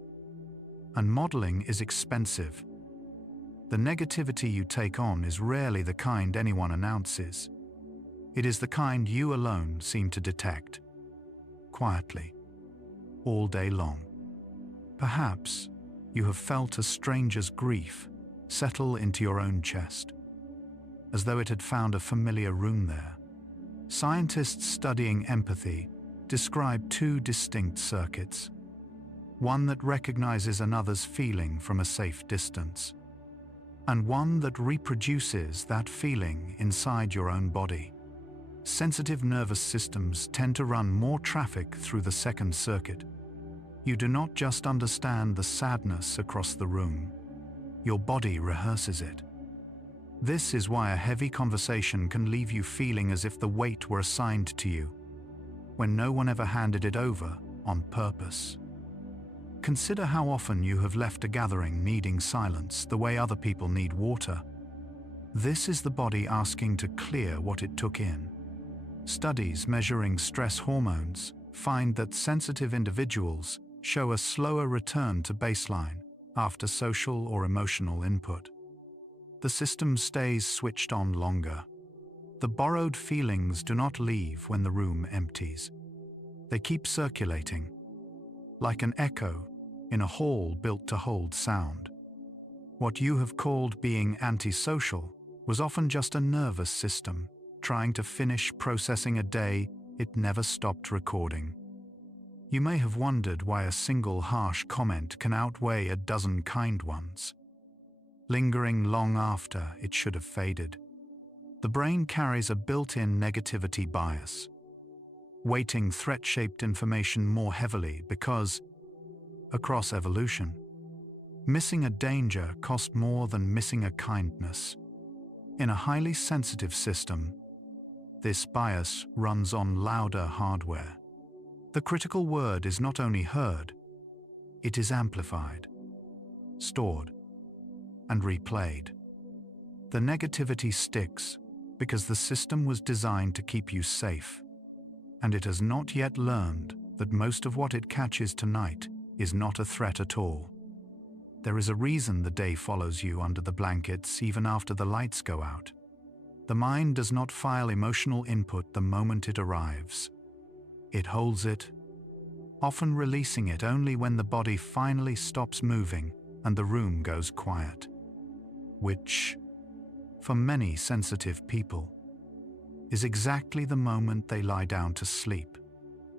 And modeling is expensive. The negativity you take on is rarely the kind anyone announces. It is the kind you alone seem to detect, quietly, all day long. Perhaps you have felt a stranger's grief settle into your own chest, as though it had found a familiar room there. Scientists studying empathy describe two distinct circuits, one that recognizes another's feeling from a safe distance, and one that reproduces that feeling inside your own body. Sensitive nervous systems tend to run more traffic through the second circuit. You do not just understand the sadness across the room. Your body rehearses it. This is why a heavy conversation can leave you feeling as if the weight were assigned to you, when no one ever handed it over on purpose. Consider how often you have left a gathering needing silence the way other people need water. This is the body asking to clear what it took in. Studies measuring stress hormones find that sensitive individuals show a slower return to baseline after social or emotional input. The system stays switched on longer. The borrowed feelings do not leave when the room empties. They keep circulating, like an echo in a hall built to hold sound. What you have called being antisocial was often just a nervous system trying to finish processing a day it never stopped recording. You may have wondered why a single harsh comment can outweigh a dozen kind ones, lingering long after it should have faded. The brain carries a built-in negativity bias, weighting threat-shaped information more heavily because, across evolution, missing a danger cost more than missing a kindness. In a highly sensitive system, this bias runs on louder hardware. The critical word is not only heard, it is amplified, stored, and replayed. The negativity sticks because the system was designed to keep you safe, and it has not yet learned that most of what it catches tonight is not a threat at all. There is a reason the day follows you under the blankets even after the lights go out. The mind does not file emotional input the moment it arrives. It holds it, often releasing it only when the body finally stops moving and the room goes quiet. Which, for many sensitive people, is exactly the moment they lie down to sleep.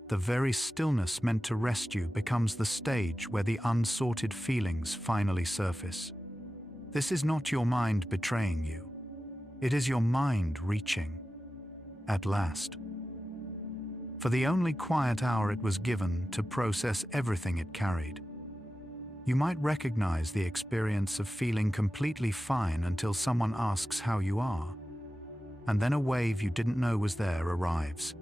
The very stillness meant to rest you becomes the stage where the unsorted feelings finally surface. This is not your mind betraying you. It is your mind reaching, at last, for the only quiet hour it was given to process everything it carried. You might recognize the experience of feeling completely fine until someone asks how you are, and then a wave you didn't know was there arrives.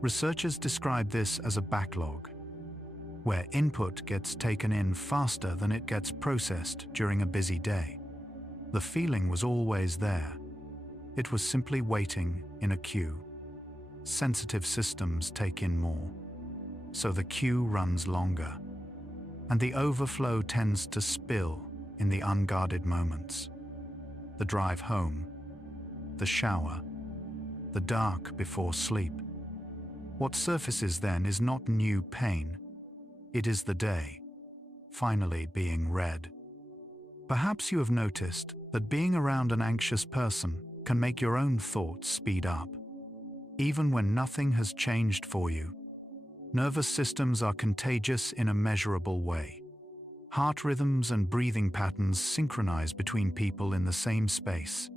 Researchers describe this as a backlog, where input gets taken in faster than it gets processed during a busy day. The feeling was always there. It was simply waiting in a queue. Sensitive systems take in more, so the queue runs longer, and the overflow tends to spill in the unguarded moments. The drive home, the shower, the dark before sleep. What surfaces then is not new pain. It is the day, finally being read. Perhaps you have noticed that being around an anxious person can make your own thoughts speed up. Even when nothing has changed for you, nervous systems are contagious in a measurable way. Heart rhythms and breathing patterns synchronize between people in the same space,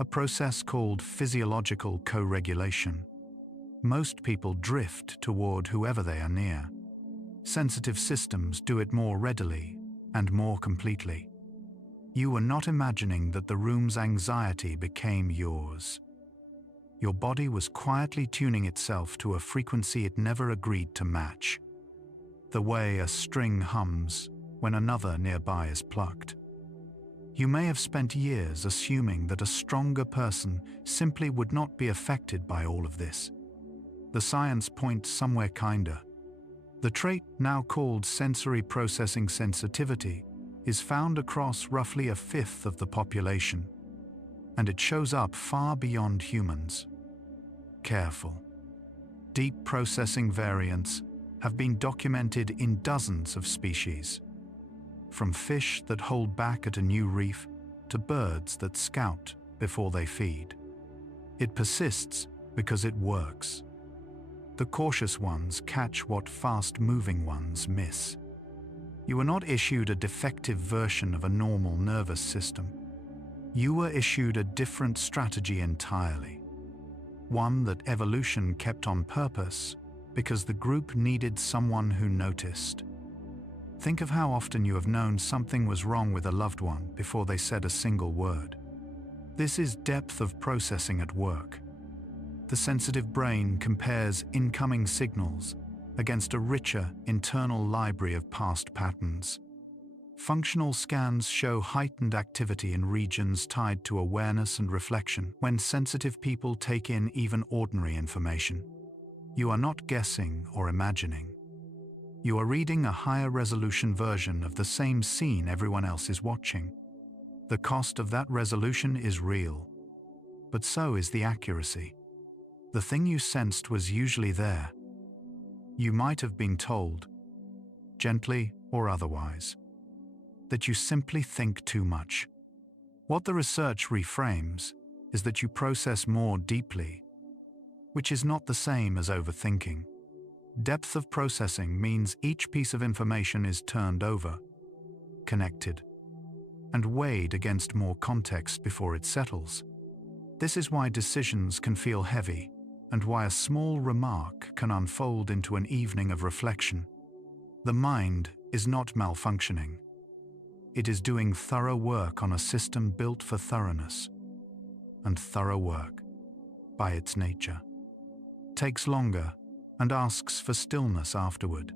a process called physiological co-regulation. Most people drift toward whoever they are near. Sensitive systems do it more readily and more completely. You were not imagining that the room's anxiety became yours. Your body was quietly tuning itself to a frequency it never agreed to match, the way a string hums when another nearby is plucked. You may have spent years assuming that a stronger person simply would not be affected by all of this. The science points somewhere kinder. The trait now called sensory processing sensitivity is found across roughly a fifth of the population, and it shows up far beyond humans. Careful. Deep processing variants have been documented in dozens of species, from fish that hold back at a new reef to birds that scout before they feed. It persists because it works. The cautious ones catch what fast-moving ones miss. You were not issued a defective version of a normal nervous system. You were issued a different strategy entirely. One that evolution kept on purpose because the group needed someone who noticed. Think of how often you have known something was wrong with a loved one before they said a single word. This is depth of processing at work. The sensitive brain compares incoming signals against a richer internal library of past patterns. Functional scans show heightened activity in regions tied to awareness and reflection when sensitive people take in even ordinary information. You are not guessing or imagining. You are reading a higher resolution version of the same scene everyone else is watching. The cost of that resolution is real, but so is the accuracy. The thing you sensed was usually there. You might have been told, gently or otherwise, that you simply think too much. What the research reframes is that you process more deeply, which is not the same as overthinking. Depth of processing means each piece of information is turned over, connected, and weighed against more context before it settles. This is why decisions can feel heavy, and why a small remark can unfold into an evening of reflection. The mind is not malfunctioning. It is doing thorough work on a system built for thoroughness. And thorough work, by its nature, takes longer and asks for stillness afterward.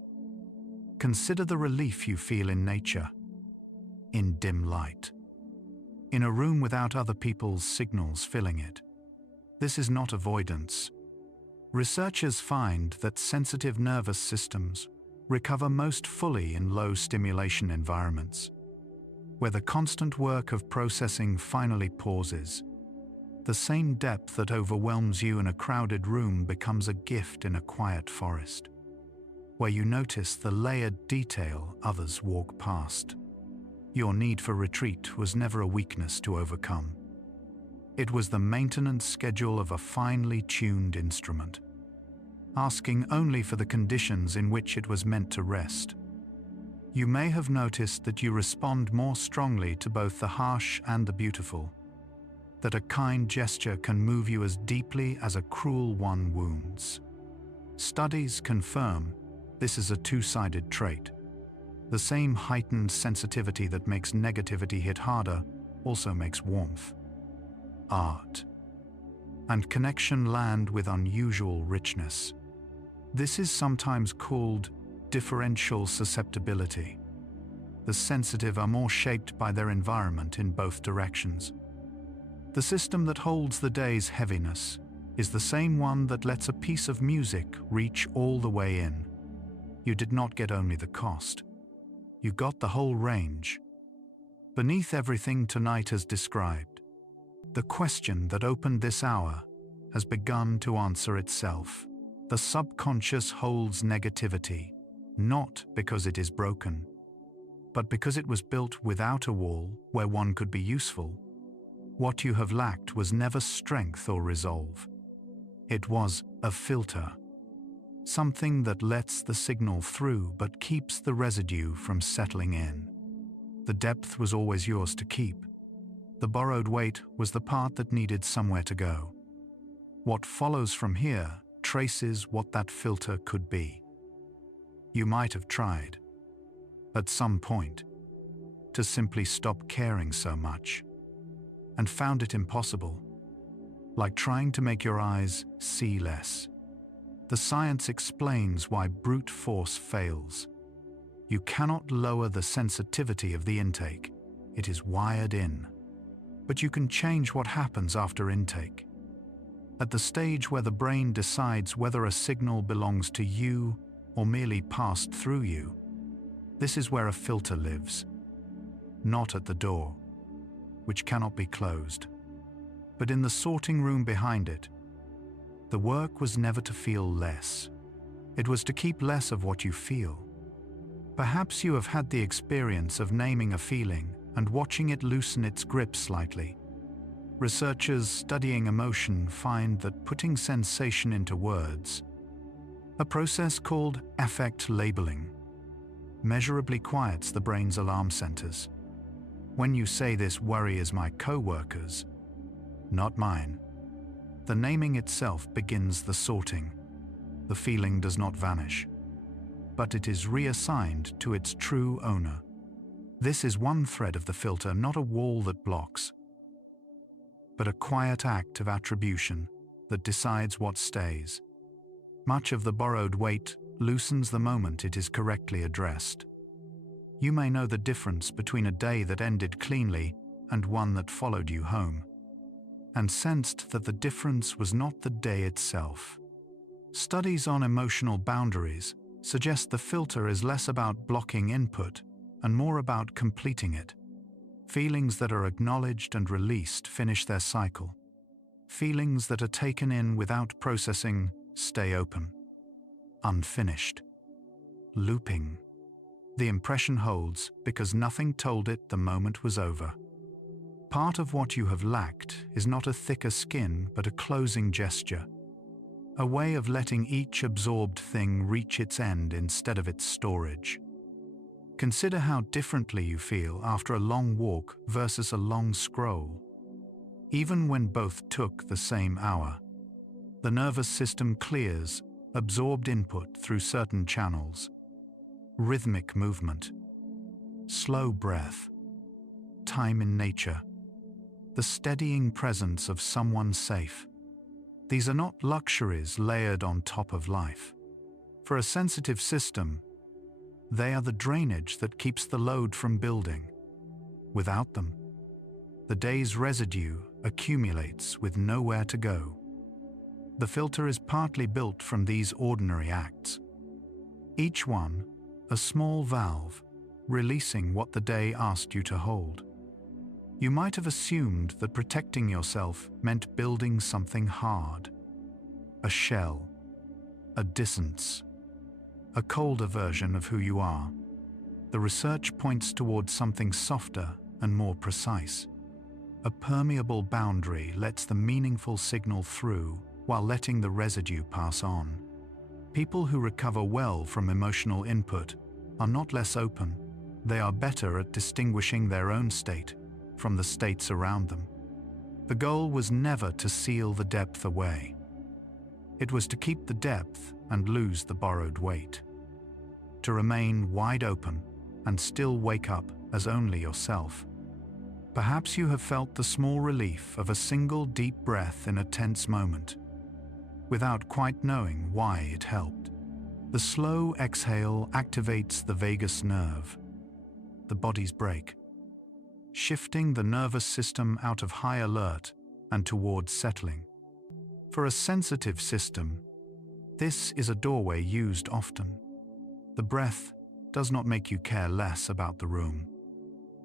Consider the relief you feel in nature, in dim light, in a room without other people's signals filling it. This is not avoidance. Researchers find that sensitive nervous systems recover most fully in low stimulation environments, where the constant work of processing finally pauses. The same depth that overwhelms you in a crowded room becomes a gift in a quiet forest, where you notice the layered detail others walk past. Your need for retreat was never a weakness to overcome. It was the maintenance schedule of a finely tuned instrument, asking only for the conditions in which it was meant to rest. You may have noticed that you respond more strongly to both the harsh and the beautiful, that a kind gesture can move you as deeply as a cruel one wounds. Studies confirm this is a two-sided trait. The same heightened sensitivity that makes negativity hit harder also makes warmth, art, and connection land with unusual richness. This is sometimes called differential susceptibility. The sensitive are more shaped by their environment in both directions. The system that holds the day's heaviness is the same one that lets a piece of music reach all the way in. You did not get only the cost. You got the whole range. Beneath everything tonight has described, the question that opened this hour has begun to answer itself. The subconscious holds negativity, not because it is broken, but because it was built without a wall where one could be useful. What you have lacked was never strength or resolve. It was a filter, something that lets the signal through but keeps the residue from settling in. The depth was always yours to keep. The borrowed weight was the part that needed somewhere to go. What follows from here traces what that filter could be. You might have tried, at some point, to simply stop caring so much, and found it impossible, like trying to make your eyes see less. The science explains why brute force fails. You cannot lower the sensitivity of the intake. It is wired in. But you can change what happens after intake. At the stage where the brain decides whether a signal belongs to you or merely passed through you, this is where a filter lives. Not at the door, which cannot be closed, but in the sorting room behind it. The work was never to feel less. It was to keep less of what you feel. Perhaps you have had the experience of naming a feeling and watching it loosen its grip slightly. Researchers studying emotion find that putting sensation into words, a process called affect labeling, measurably quiets the brain's alarm centers. When you say this worry is my co-worker's, not mine, the naming itself begins the sorting. The feeling does not vanish, but it is reassigned to its true owner. This is one thread of the filter, not a wall that blocks, but a quiet act of attribution that decides what stays. Much of the borrowed weight loosens the moment it is correctly addressed. You may know the difference between a day that ended cleanly and one that followed you home, and sensed that the difference was not the day itself. Studies on emotional boundaries suggest the filter is less about blocking input and more about completing it. Feelings that are acknowledged and released finish their cycle. Feelings that are taken in without processing stay open. Unfinished. Looping. The impression holds because nothing told it the moment was over. Part of what you have lacked is not a thicker skin but a closing gesture. A way of letting each absorbed thing reach its end instead of its storage. Consider how differently you feel after a long walk versus a long scroll. Even when both took the same hour, the nervous system clears absorbed input through certain channels. Rhythmic movement, slow breath, time in nature, the steadying presence of someone safe. These are not luxuries layered on top of life. For a sensitive system, they are the drainage that keeps the load from building. Without them, the day's residue accumulates with nowhere to go. The filter is partly built from these ordinary acts. Each one, a small valve, releasing what the day asked you to hold. You might have assumed that protecting yourself meant building something hard. A shell, a distance, a colder version of who you are. The research points towards something softer and more precise. A permeable boundary lets the meaningful signal through while letting the residue pass on. People who recover well from emotional input are not less open. They are better at distinguishing their own state from the states around them. The goal was never to seal the depth away. It was to keep the depth and lose the borrowed weight. To remain wide open and still wake up as only yourself. Perhaps you have felt the small relief of a single deep breath in a tense moment, without quite knowing why it helped. The slow exhale activates the vagus nerve, the body's brake, shifting the nervous system out of high alert and towards settling. For a sensitive system, this is a doorway used often. The breath does not make you care less about the room.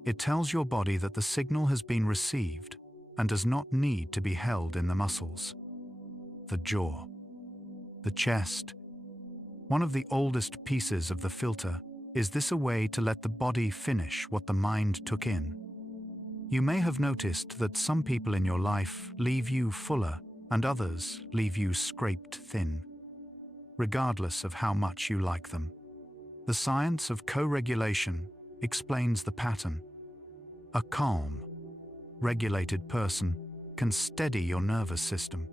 It tells your body that the signal has been received and does not need to be held in the muscles. The jaw, the chest. One of the oldest pieces of the filter is this: a way to let the body finish what the mind took in. You may have noticed that some people in your life leave you fuller and others leave you scraped thin, regardless of how much you like them. The science of co-regulation explains the pattern. A calm, regulated person can steady your nervous system,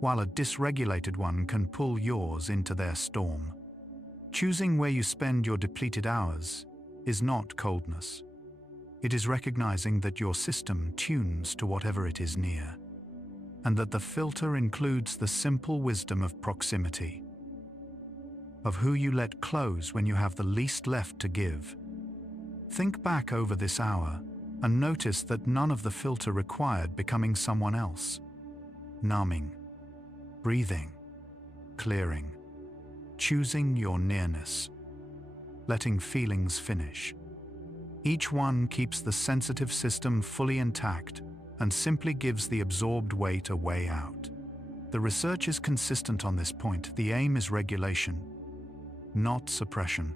while a dysregulated one can pull yours into their storm. Choosing where you spend your depleted hours is not coldness. It is recognizing that your system tunes to whatever it is near, and that the filter includes the simple wisdom of proximity, of who you let close when you have the least left to give. Think back over this hour and notice that none of the filter required becoming someone else. Numbing, breathing, clearing, choosing your nearness, letting feelings finish. Each one keeps the sensitive system fully intact and simply gives the absorbed weight a way out. The research is consistent on this point. The aim is regulation, not suppression.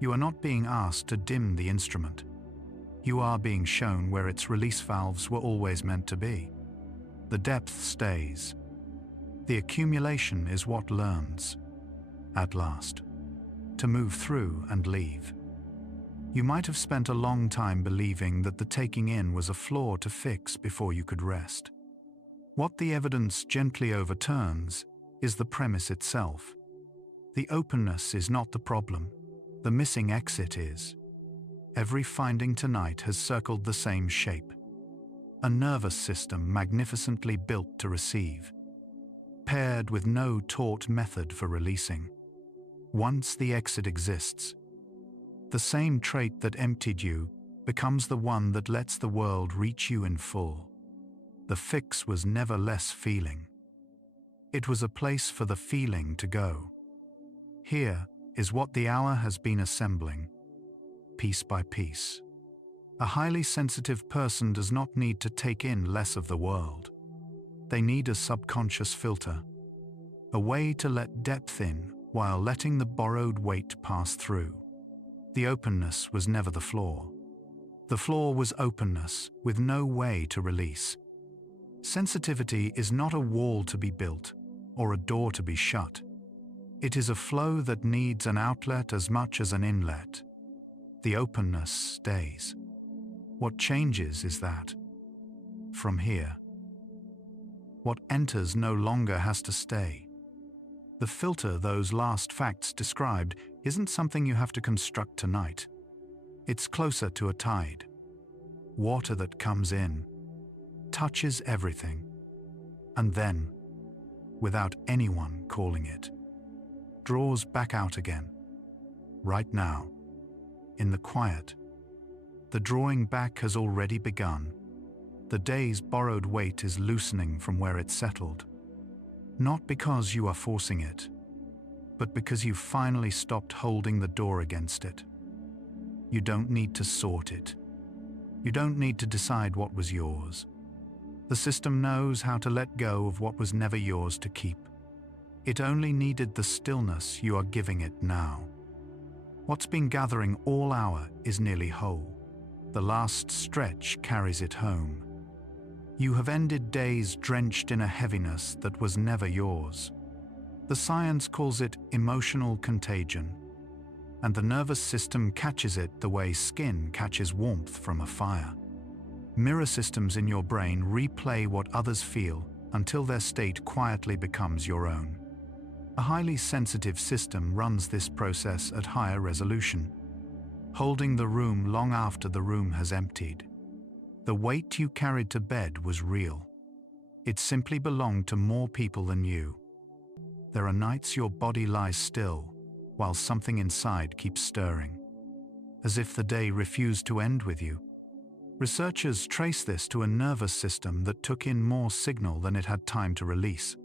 You are not being asked to dim the instrument. You are being shown where its release valves were always meant to be. The depth stays. The accumulation is what learns, at last, to move through and leave. You might have spent a long time believing that the taking in was a flaw to fix before you could rest. What the evidence gently overturns is the premise itself. The openness is not the problem. The missing exit is. Every finding tonight has circled the same shape. A nervous system magnificently built to receive, paired with no taught method for releasing. Once the exit exists, the same trait that emptied you becomes the one that lets the world reach you in full. The fix was never less feeling. It was a place for the feeling to go. Here is what the hour has been assembling, piece by piece. A highly sensitive person does not need to take in less of the world. They need a subconscious filter, a way to let depth in while letting the borrowed weight pass through. The openness was never the flaw. The flaw was openness with no way to release. Sensitivity is not a wall to be built or a door to be shut. It is a flow that needs an outlet as much as an inlet. The openness stays. What changes is that, from here, what enters no longer has to stay. The filter those last facts described isn't something you have to construct tonight. It's closer to a tide. Water that comes in, touches everything, and then, without anyone calling it, draws back out again. Right now, in the quiet, the drawing back has already begun. The day's borrowed weight is loosening from where it settled. Not because you are forcing it, but because you finally stopped holding the door against it. You don't need to sort it. You don't need to decide what was yours. The system knows how to let go of what was never yours to keep. It only needed the stillness you are giving it now. What's been gathering all hour is nearly whole. The last stretch carries it home. You have ended days drenched in a heaviness that was never yours. The science calls it emotional contagion, and the nervous system catches it the way skin catches warmth from a fire. Mirror systems in your brain replay what others feel until their state quietly becomes your own. A highly sensitive system runs this process at higher resolution, holding the room long after the room has emptied. The weight you carried to bed was real. It simply belonged to more people than you. There are nights your body lies still, while something inside keeps stirring, as if the day refused to end with you. Researchers trace this to a nervous system that took in more signal than it had time to release.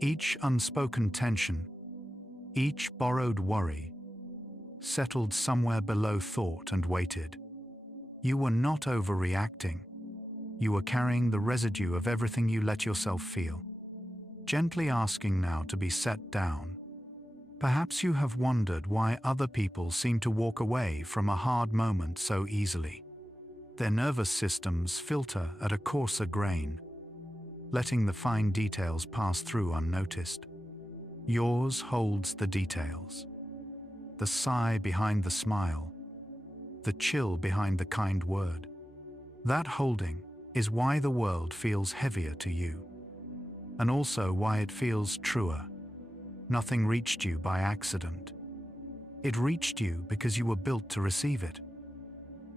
Each unspoken tension, each borrowed worry, settled somewhere below thought and waited. You were not overreacting. You were carrying the residue of everything you let yourself feel, gently asking now to be set down. Perhaps you have wondered why other people seem to walk away from a hard moment so easily. Their nervous systems filter at a coarser grain, letting the fine details pass through unnoticed. Yours holds the details. The sigh behind the smile, the chill behind the kind word. That holding is why the world feels heavier to you, and also why it feels truer. Nothing reached you by accident. It reached you because you were built to receive it.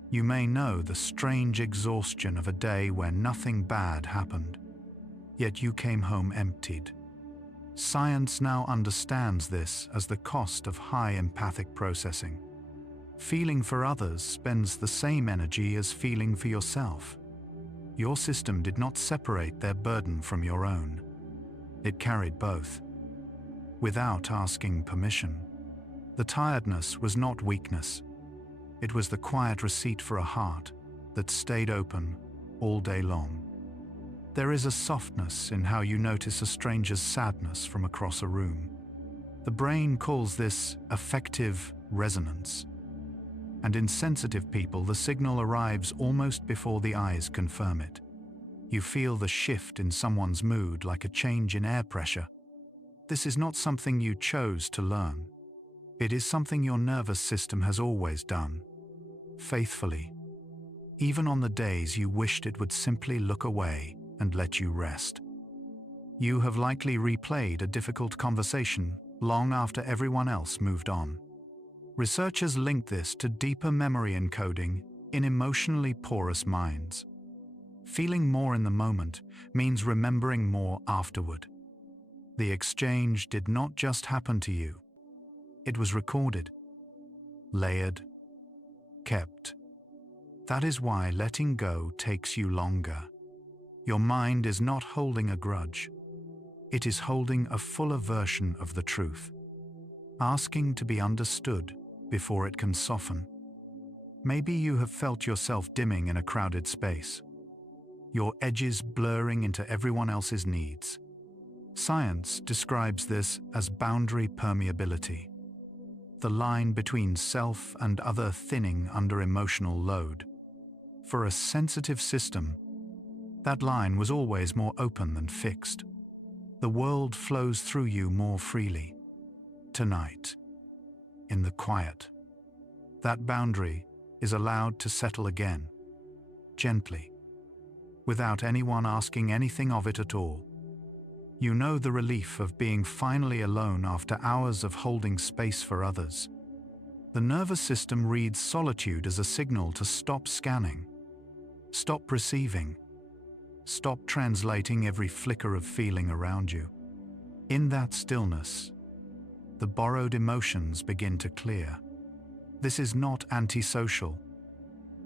You may know the strange exhaustion of a day where nothing bad happened, yet you came home emptied. Science now understands this as the cost of high empathic processing. Feeling for others spends the same energy as feeling for yourself. Your system did not separate their burden from your own. It carried both, without asking permission. The tiredness was not weakness. It was the quiet receipt for a heart that stayed open all day long. There is a softness in how you notice a stranger's sadness from across a room. The brain calls this affective resonance. And in sensitive people, the signal arrives almost before the eyes confirm it. You feel the shift in someone's mood like a change in air pressure. This is not something you chose to learn. It is something your nervous system has always done, faithfully, even on the days you wished it would simply look away and let you rest. You have likely replayed a difficult conversation long after everyone else moved on. Researchers link this to deeper memory encoding in emotionally porous minds. Feeling more in the moment means remembering more afterward. The exchange did not just happen to you. It was recorded, layered, kept. That is why letting go takes you longer. Your mind is not holding a grudge. It is holding a fuller version of the truth. asking to be understood before it can soften. Maybe you have felt yourself dimming in a crowded space, your edges blurring into everyone else's needs. Science describes this as boundary permeability, the line between self and other thinning under emotional load. For a sensitive system, that line was always more open than fixed. The world flows through you more freely. Tonight, in the quiet, that boundary is allowed to settle again, gently, without anyone asking anything of it at all. You know the relief of being finally alone after hours of holding space for others. The nervous system reads solitude as a signal to stop scanning, stop receiving, stop translating every flicker of feeling around you. In that stillness, the borrowed emotions begin to clear. This is not antisocial.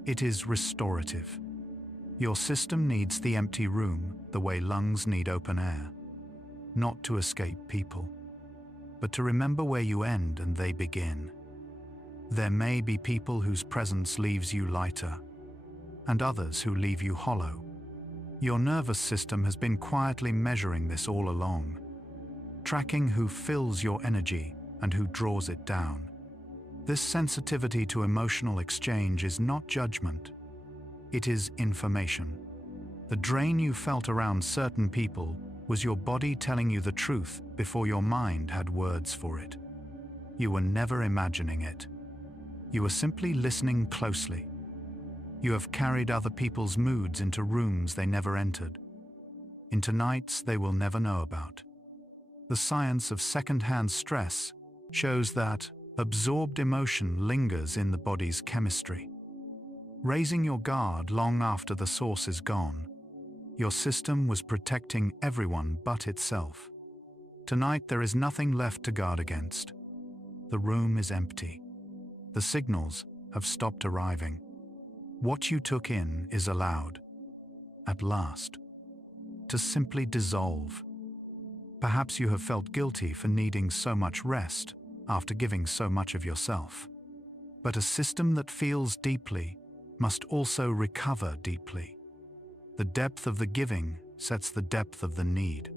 It is restorative. Your system needs the empty room the way lungs need open air. Not to escape people, but to remember where you end and they begin. There may be people whose presence leaves you lighter, and others who leave you hollow. Your nervous system has been quietly measuring this all along, tracking who fills your energy and who draws it down. This sensitivity to emotional exchange is not judgment. It is information. The drain you felt around certain people was your body telling you the truth before your mind had words for it. You were never imagining it. You were simply listening closely. You have carried other people's moods into rooms they never entered, into nights they will never know about. The science of second-hand stress shows that absorbed emotion lingers in the body's chemistry. Raising your guard long after the source is gone, your system was protecting everyone but itself. Tonight there is nothing left to guard against. The room is empty. The signals have stopped arriving. What you took in is allowed, at last, to simply dissolve. Perhaps you have felt guilty for needing so much rest after giving so much of yourself. But a system that feels deeply must also recover deeply. The depth of the giving sets the depth of the need.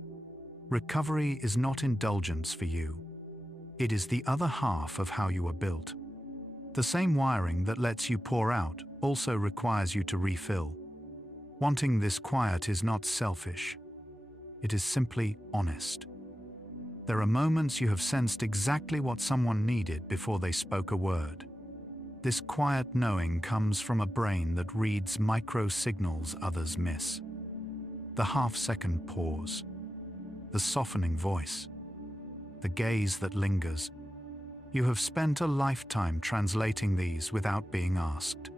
Recovery is not indulgence for you. It is the other half of how you are built. The same wiring that lets you pour out also requires you to refill. Wanting this quiet is not selfish. It is simply honest. There are moments you have sensed exactly what someone needed before they spoke a word. This quiet knowing comes from a brain that reads micro-signals others miss. The half-second pause, the softening voice, the gaze that lingers. You have spent a lifetime translating these without being asked.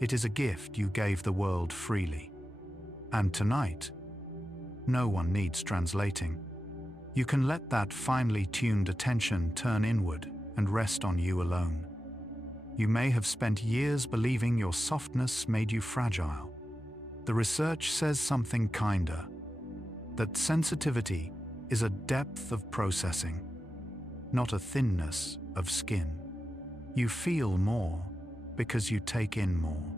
It is a gift you gave the world freely. And tonight, no one needs translating. You can let that finely tuned attention turn inward and rest on you alone. You may have spent years believing your softness made you fragile. The research says something kinder, that sensitivity is a depth of processing, not a thinness of skin. You feel more because you take in more.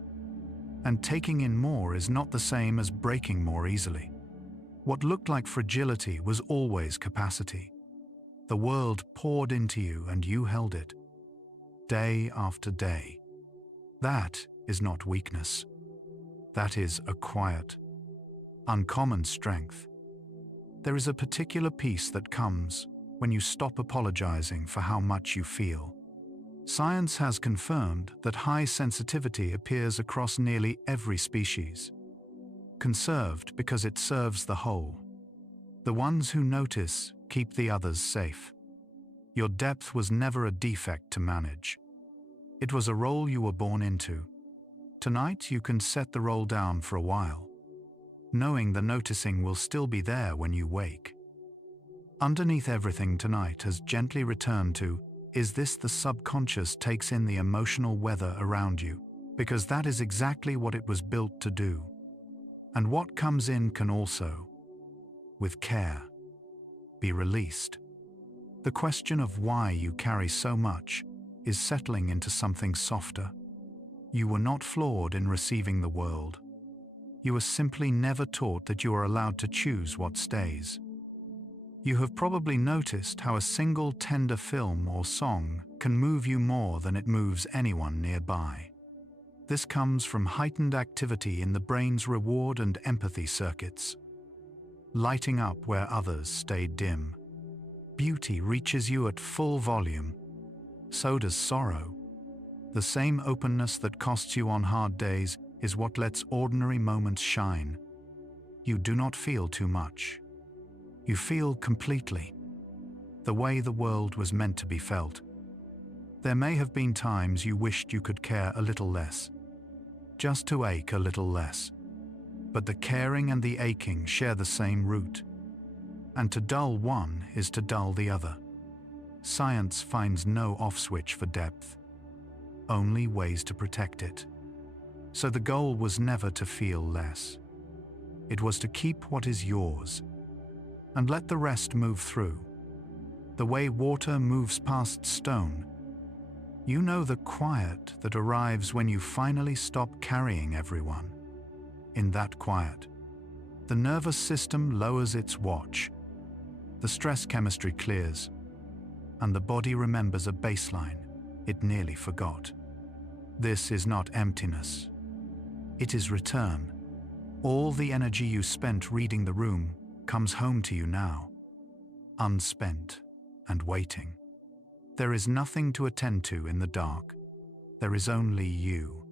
And taking in more is not the same as breaking more easily. What looked like fragility was always capacity. The world poured into you and you held it, day after day. That is not weakness. That is a quiet, uncommon strength. There is a particular peace that comes when you stop apologizing for how much you feel. Science has confirmed that high sensitivity appears across nearly every species, conserved because it serves the whole. The ones who notice keep the others safe. Your depth was never a defect to manage. It was a role you were born into. Tonight you can set the role down for a while, knowing the noticing will still be there when you wake. Underneath everything tonight has gently returned to, is this the subconscious takes in the emotional weather around you, because that is exactly what it was built to do. And what comes in can also, with care, be released. The question of why you carry so much is settling into something softer. You were not flawed in receiving the world. You were simply never taught that you are allowed to choose what stays. You have probably noticed how a single tender film or song can move you more than it moves anyone nearby. This comes from heightened activity in the brain's reward and empathy circuits, lighting up where others stayed dim. Beauty reaches you at full volume. So does sorrow. The same openness that costs you on hard days is what lets ordinary moments shine. You do not feel too much. You feel completely, the way the world was meant to be felt. There may have been times you wished you could care a little less, just to ache a little less. But the caring and the aching share the same root, and to dull one is to dull the other. Science finds no off switch for depth, only ways to protect it. So the goal was never to feel less. It was to keep what is yours, and let the rest move through. The way water moves past stone. You know the quiet that arrives when you finally stop carrying everyone. In that quiet, the nervous system lowers its watch, the stress chemistry clears, and the body remembers a baseline it nearly forgot. This is not emptiness. It is return. All the energy you spent reading the room comes home to you now, unspent and waiting. There is nothing to attend to in the dark. There is only you,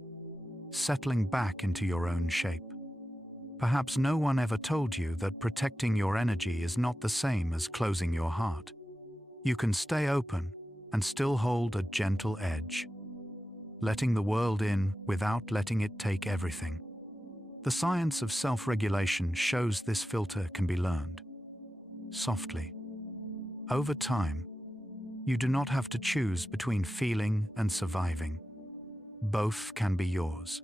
settling back into your own shape. Perhaps no one ever told you that protecting your energy is not the same as closing your heart. You can stay open and still hold a gentle edge, letting the world in without letting it take everything. The science of self-regulation shows this filter can be learned. Softly. Over time, you do not have to choose between feeling and surviving. Both can be yours.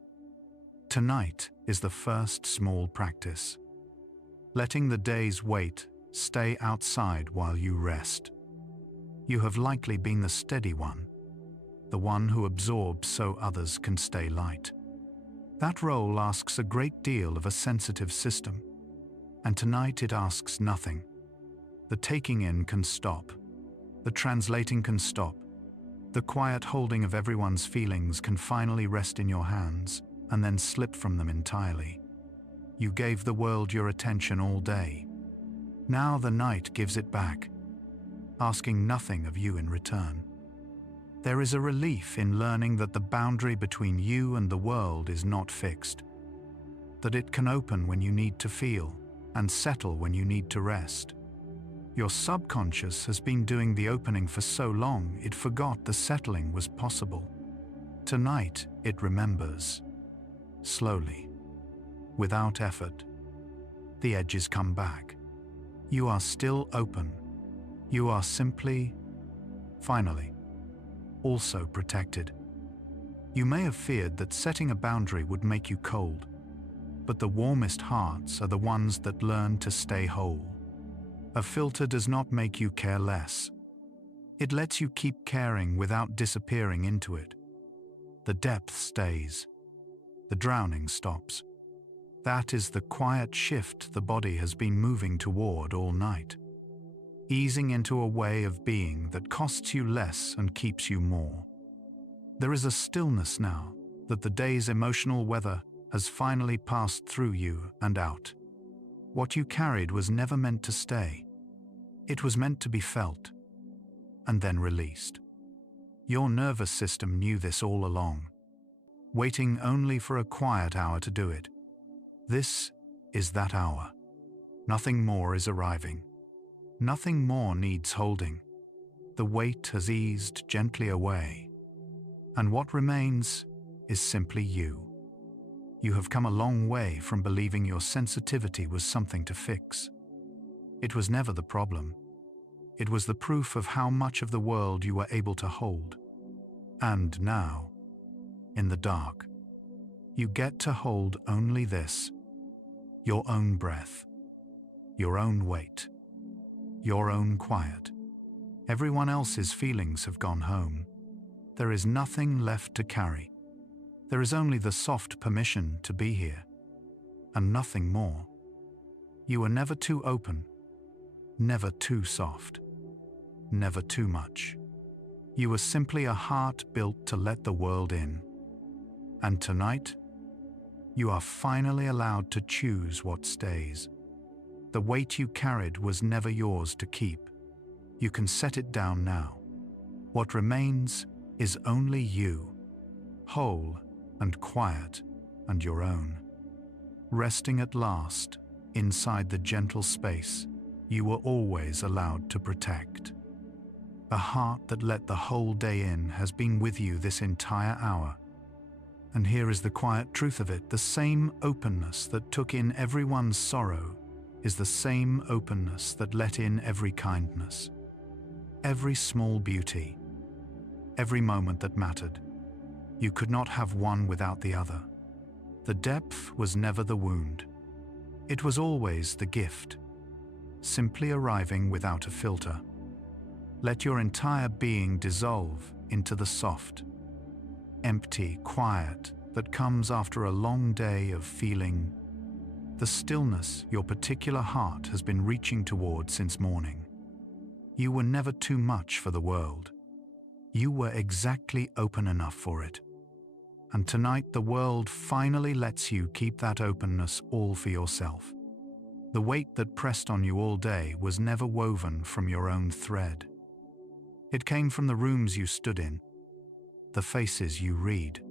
Tonight is the first small practice. Letting the day's weight stay outside while you rest. You have likely been the steady one, the one who absorbs so others can stay light. That role asks a great deal of a sensitive system, and tonight it asks nothing. The taking in can stop. The translating can stop. The quiet holding of everyone's feelings can finally rest in your hands and then slip from them entirely. You gave the world your attention all day. Now the night gives it back, asking nothing of you in return. There is a relief in learning that the boundary between you and the world is not fixed, that it can open when you need to feel and settle when you need to rest. Your subconscious has been doing the opening for so long it forgot the settling was possible. Tonight it remembers. Slowly, without effort, the edges come back. You are still open. You are simply, finally, also protected. You may have feared that setting a boundary would make you cold, but the warmest hearts are the ones that learn to stay whole. A filter does not make you care less. It lets you keep caring without disappearing into it. The depth stays. The drowning stops. That is the quiet shift the body has been moving toward all night. Easing into a way of being that costs you less and keeps you more. There is a stillness now that the day's emotional weather has finally passed through you and out. What you carried was never meant to stay. It was meant to be felt, and then released. Your nervous system knew this all along, waiting only for a quiet hour to do it. This is that hour. Nothing more is arriving. Nothing more needs holding. The weight has eased gently away, and what remains is simply you. You have come a long way from believing your sensitivity was something to fix. It was never the problem. It was the proof of how much of the world you were able to hold. And now, in the dark, you get to hold only this: your own breath, your own weight, your own quiet. Everyone else's feelings have gone home. There is nothing left to carry. There is only the soft permission to be here, and nothing more. You are never too open, never too soft, never too much. You are simply a heart built to let the world in. And tonight, you are finally allowed to choose what stays. The weight you carried was never yours to keep. You can set it down now. What remains is only you, whole and quiet and your own. Resting at last inside the gentle space you were always allowed to protect. A heart that let the whole day in has been with you this entire hour. And here is the quiet truth of it: the same openness that took in everyone's sorrow is the same openness that let in every kindness, every small beauty, every moment that mattered. You could not have one without the other. The depth was never the wound. It was always the gift, simply arriving without a filter. Let your entire being dissolve into the soft, empty quiet that comes after a long day of feeling, the stillness your particular heart has been reaching toward since morning. You were never too much for the world. You were exactly open enough for it. And tonight the world finally lets you keep that openness all for yourself. The weight that pressed on you all day was never woven from your own thread. It came from the rooms you stood in, the faces you read,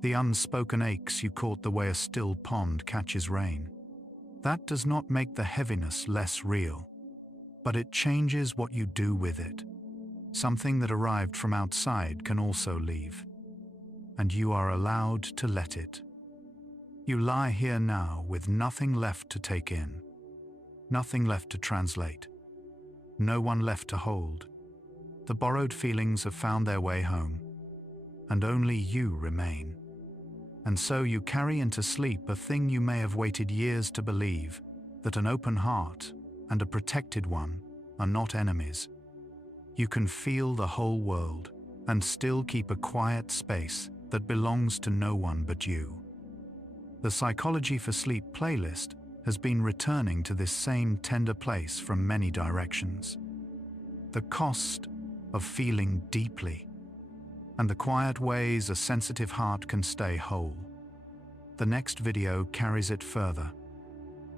the unspoken aches you caught the way a still pond catches rain. That does not make the heaviness less real, but it changes what you do with it. Something that arrived from outside can also leave, and you are allowed to let it. You lie here now with nothing left to take in, nothing left to translate, no one left to hold. The borrowed feelings have found their way home, and only you remain. And so you carry into sleep a thing you may have waited years to believe, that an open heart and a protected one are not enemies. You can feel the whole world and still keep a quiet space that belongs to no one but you. The Psychology for Sleep playlist has been returning to this same tender place from many directions. The cost of feeling deeply, and the quiet ways a sensitive heart can stay whole. The next video carries it further.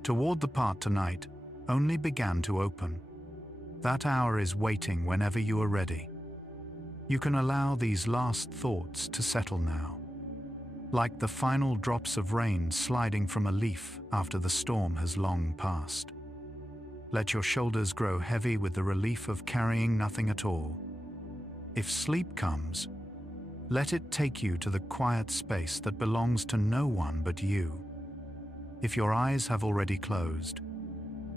Toward the part tonight only began to open. That hour is waiting whenever you are ready. You can allow these last thoughts to settle now, like the final drops of rain sliding from a leaf after the storm has long passed. Let your shoulders grow heavy with the relief of carrying nothing at all. If sleep comes, let it take you to the quiet space that belongs to no one but you. If your eyes have already closed,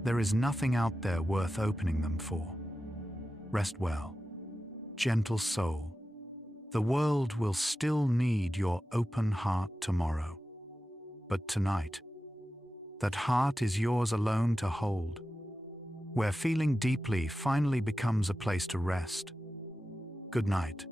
there is nothing out there worth opening them for. Rest well, gentle soul. The world will still need your open heart tomorrow. But tonight, that heart is yours alone to hold, where feeling deeply finally becomes a place to rest. Good night.